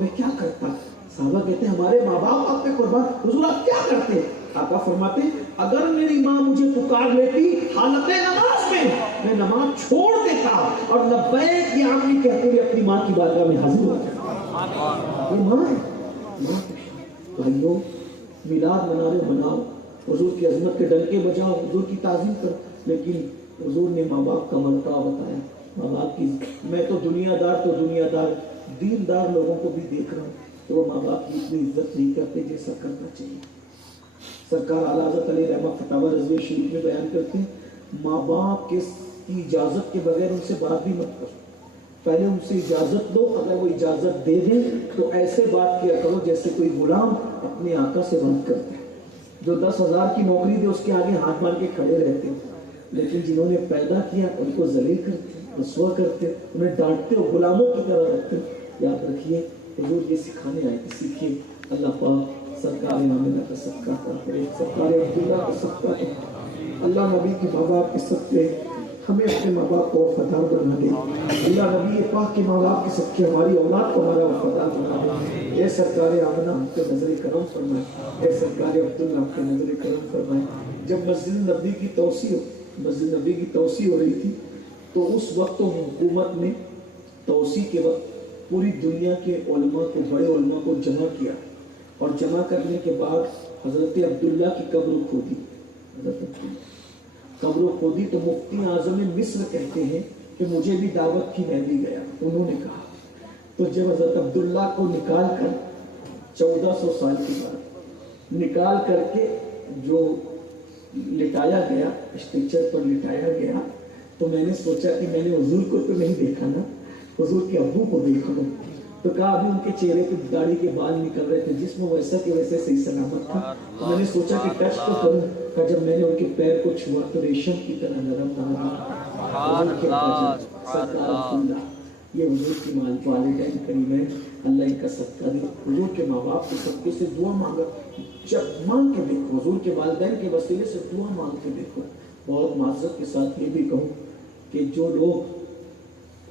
میں کیا کرتا؟ صحابہ کہتے ہیں ہمارے ماں باپ آپ پہ قربان، حضور آپ کیا کرتے؟ آقا فرماتے اگر میری ماں مجھے پکار لیتی حالت نماز میں نماز چھوڑ دیتا اور لبیک یا عمی کہتے ہوئے اپنی ماں کی بارگاہ میں حاضر ہوتا۔ یہ ماں ہے، ماں بھائیوں میلاد منا رہے مناؤ، حضور کی عظمت کے ڈنکے بجاؤ، حضور کی تعظیم کرو، لیکن حضور نے ماں باپ کا مرتبہ بتایا، ماں باپ کی، میں تو دنیا دار دیندار لوگوں کو بھی دیکھ رہا ہوں تو وہ ماں باپ کی اتنی عزت نہیں کرتے جیسا کرنا چاہیے۔ سرکار اعلیٰ حضرت علیہ رحمہ فتاوی رضویہ شریف میں بیان کرتے ہیں ماں باپ کی اجازت کے بغیر ان سے بات بھی مت کرو، پہلے ان سے اجازت دو، اگر وہ اجازت دے دیں تو ایسے بات کیا کرو جیسے کوئی غلام اپنے آقا سے بات کرتا ہے، جو 10,000 کی نوکری دے اس کے آگے ہاتھ باندھ کے کھڑے رہتے ہیں، لیکن جنہوں نے پیدا کیا ان کو ذلیل کرتے، رسوا کرتے، انہیں ڈانٹتے اور غلاموں کی طرح رکھتے۔ یاد رکھیے حضور یہ سکھانے آئے تھے، سیکھیے۔ اللہ پاک سرکار آمنہ کا صدقہ کرے، سرکار عبداللہ کا صدقہ کرے، اللہ نبی کے ماں باپ کے صدقے ہمیں اپنے ماں باپ کو وفادار بنا دے، اللہ نبی پاک کے ماں باپ کے صدقے ہماری اولاد کو ہمارا وفادار بنا دے۔ اے سرکار آمنہ ہم پہ نظر کرم فرمائے، اے سرکار عبداللہ ہم پہ نظر کرم فرمائے۔ جب مسجد نبی کی توسیع ہو رہی تھی تو اس وقت حکومت نے توسیع کے وقت پوری دنیا کے علماء کو، بڑے علماء کو جمع کیا اور جمع کرنے کے بعد حضرت عبداللہ کی قبر کھودی، تو مفتی اعظم مصر کہتے ہیں کہ مجھے بھی دعوت کی، میں بھی گیا، انہوں نے کہا تو جب حضرت عبداللہ کو نکال کر 1400 سال کے بعد نکال کر کے جو لٹایا گیا، اسٹرکچر پر لٹایا گیا، تو میں نے سوچا کہ میں نے حضور کو تو نہیں دیکھا نا، حضور کے ابو کو دیکھا ہوں، تو کہا ابھی ان کے چہرے پہ داڑھی کے بال نکل رہے تھے، جسم ویسا کہ ویسے صحیح سلامت تھا، تو میں نے سوچا کہ ٹچ تو کروں، کہ جب میں نے ان کے پیر کو چھوا تو ریشم کی طرح نرم حضور کے سرکار عبداللہ، یہ حضور کی والدین کریمین، اللہ ان کا صدقہ دے، حضور کے ماں باپ کے صدقے سے دعا مانگا، جب مانگ کے دیکھو، حضور کے والدین کے وسیلے سے دعا مانگ کے دیکھو۔ بہت معذرت کے ساتھ یہ بھی کہوں کہ جو لوگ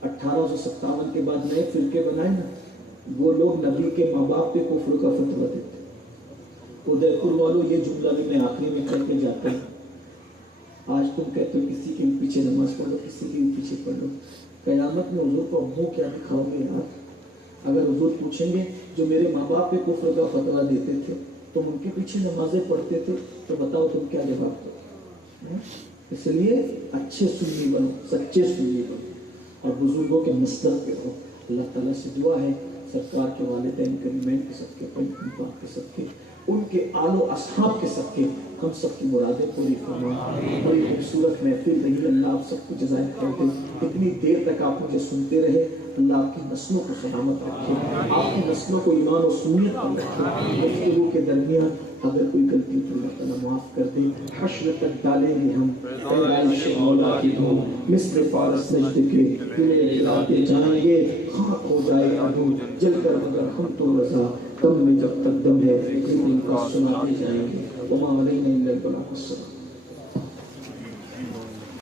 1857 کے بعد نئے فرقے بنائے نا، وہ لوگ نبی کے ماں باپ پہ کفر کا فتویٰ دیتے۔ ادے پور والوں یہ جملہ بھی میں آخری میں کہہ کے جاتا ہوں، آج تم کہتے ہو کسی کے پیچھے نماز پڑھو، کسی کے پیچھے پڑھو، قیامت میں حضور کو ابو کیا دکھاؤ گے یار؟ اگر حضور پوچھیں گے جو میرے ماں باپ پہ کفر کا فتویٰ دیتے تھے تم ان کے پیچھے نمازیں پڑھتے تھے، تو بتاؤ تم کیا جواب دو؟ اس لیے اچھے سنی بنو، سچے سنی بنو اور بزرگوں کے مسلک پہ ہو۔ اللہ تعالیٰ سے دعا ہے سرکار کے والدین کریمین کے صدقے، پاک کے صدقے، ان کے آل و اصحاب کے صدقے ہم سب کی مرادیں پوری فرما۔ بڑی خوبصورت محفل رہی، اللہ آپ سب کو جزائے خیر دے۔ اتنی دیر تک آپ مجھے سنتے رہے، اللہ آپ کی نسلوں کو سلامت رکھے، آپ کی نسلوں کو ایمان و سنیت پر رکھے۔ گفتگو کے درمیان اگر کوئی غلطی تو اللہ تعالیٰ معاف کر دے۔ حشر تک ڈالیں گے ہم پیدائش مولا کی دھوم، مصر فارس نجد کے دلے گراتے جائیں گے، خاک ہو جائے ابو جل کر مگر ہم تو رضا، دم میں جب تک دم ہے یہ دن کا سناتے جائیں گے۔ وما علینا الا البلاغ الصغیر۔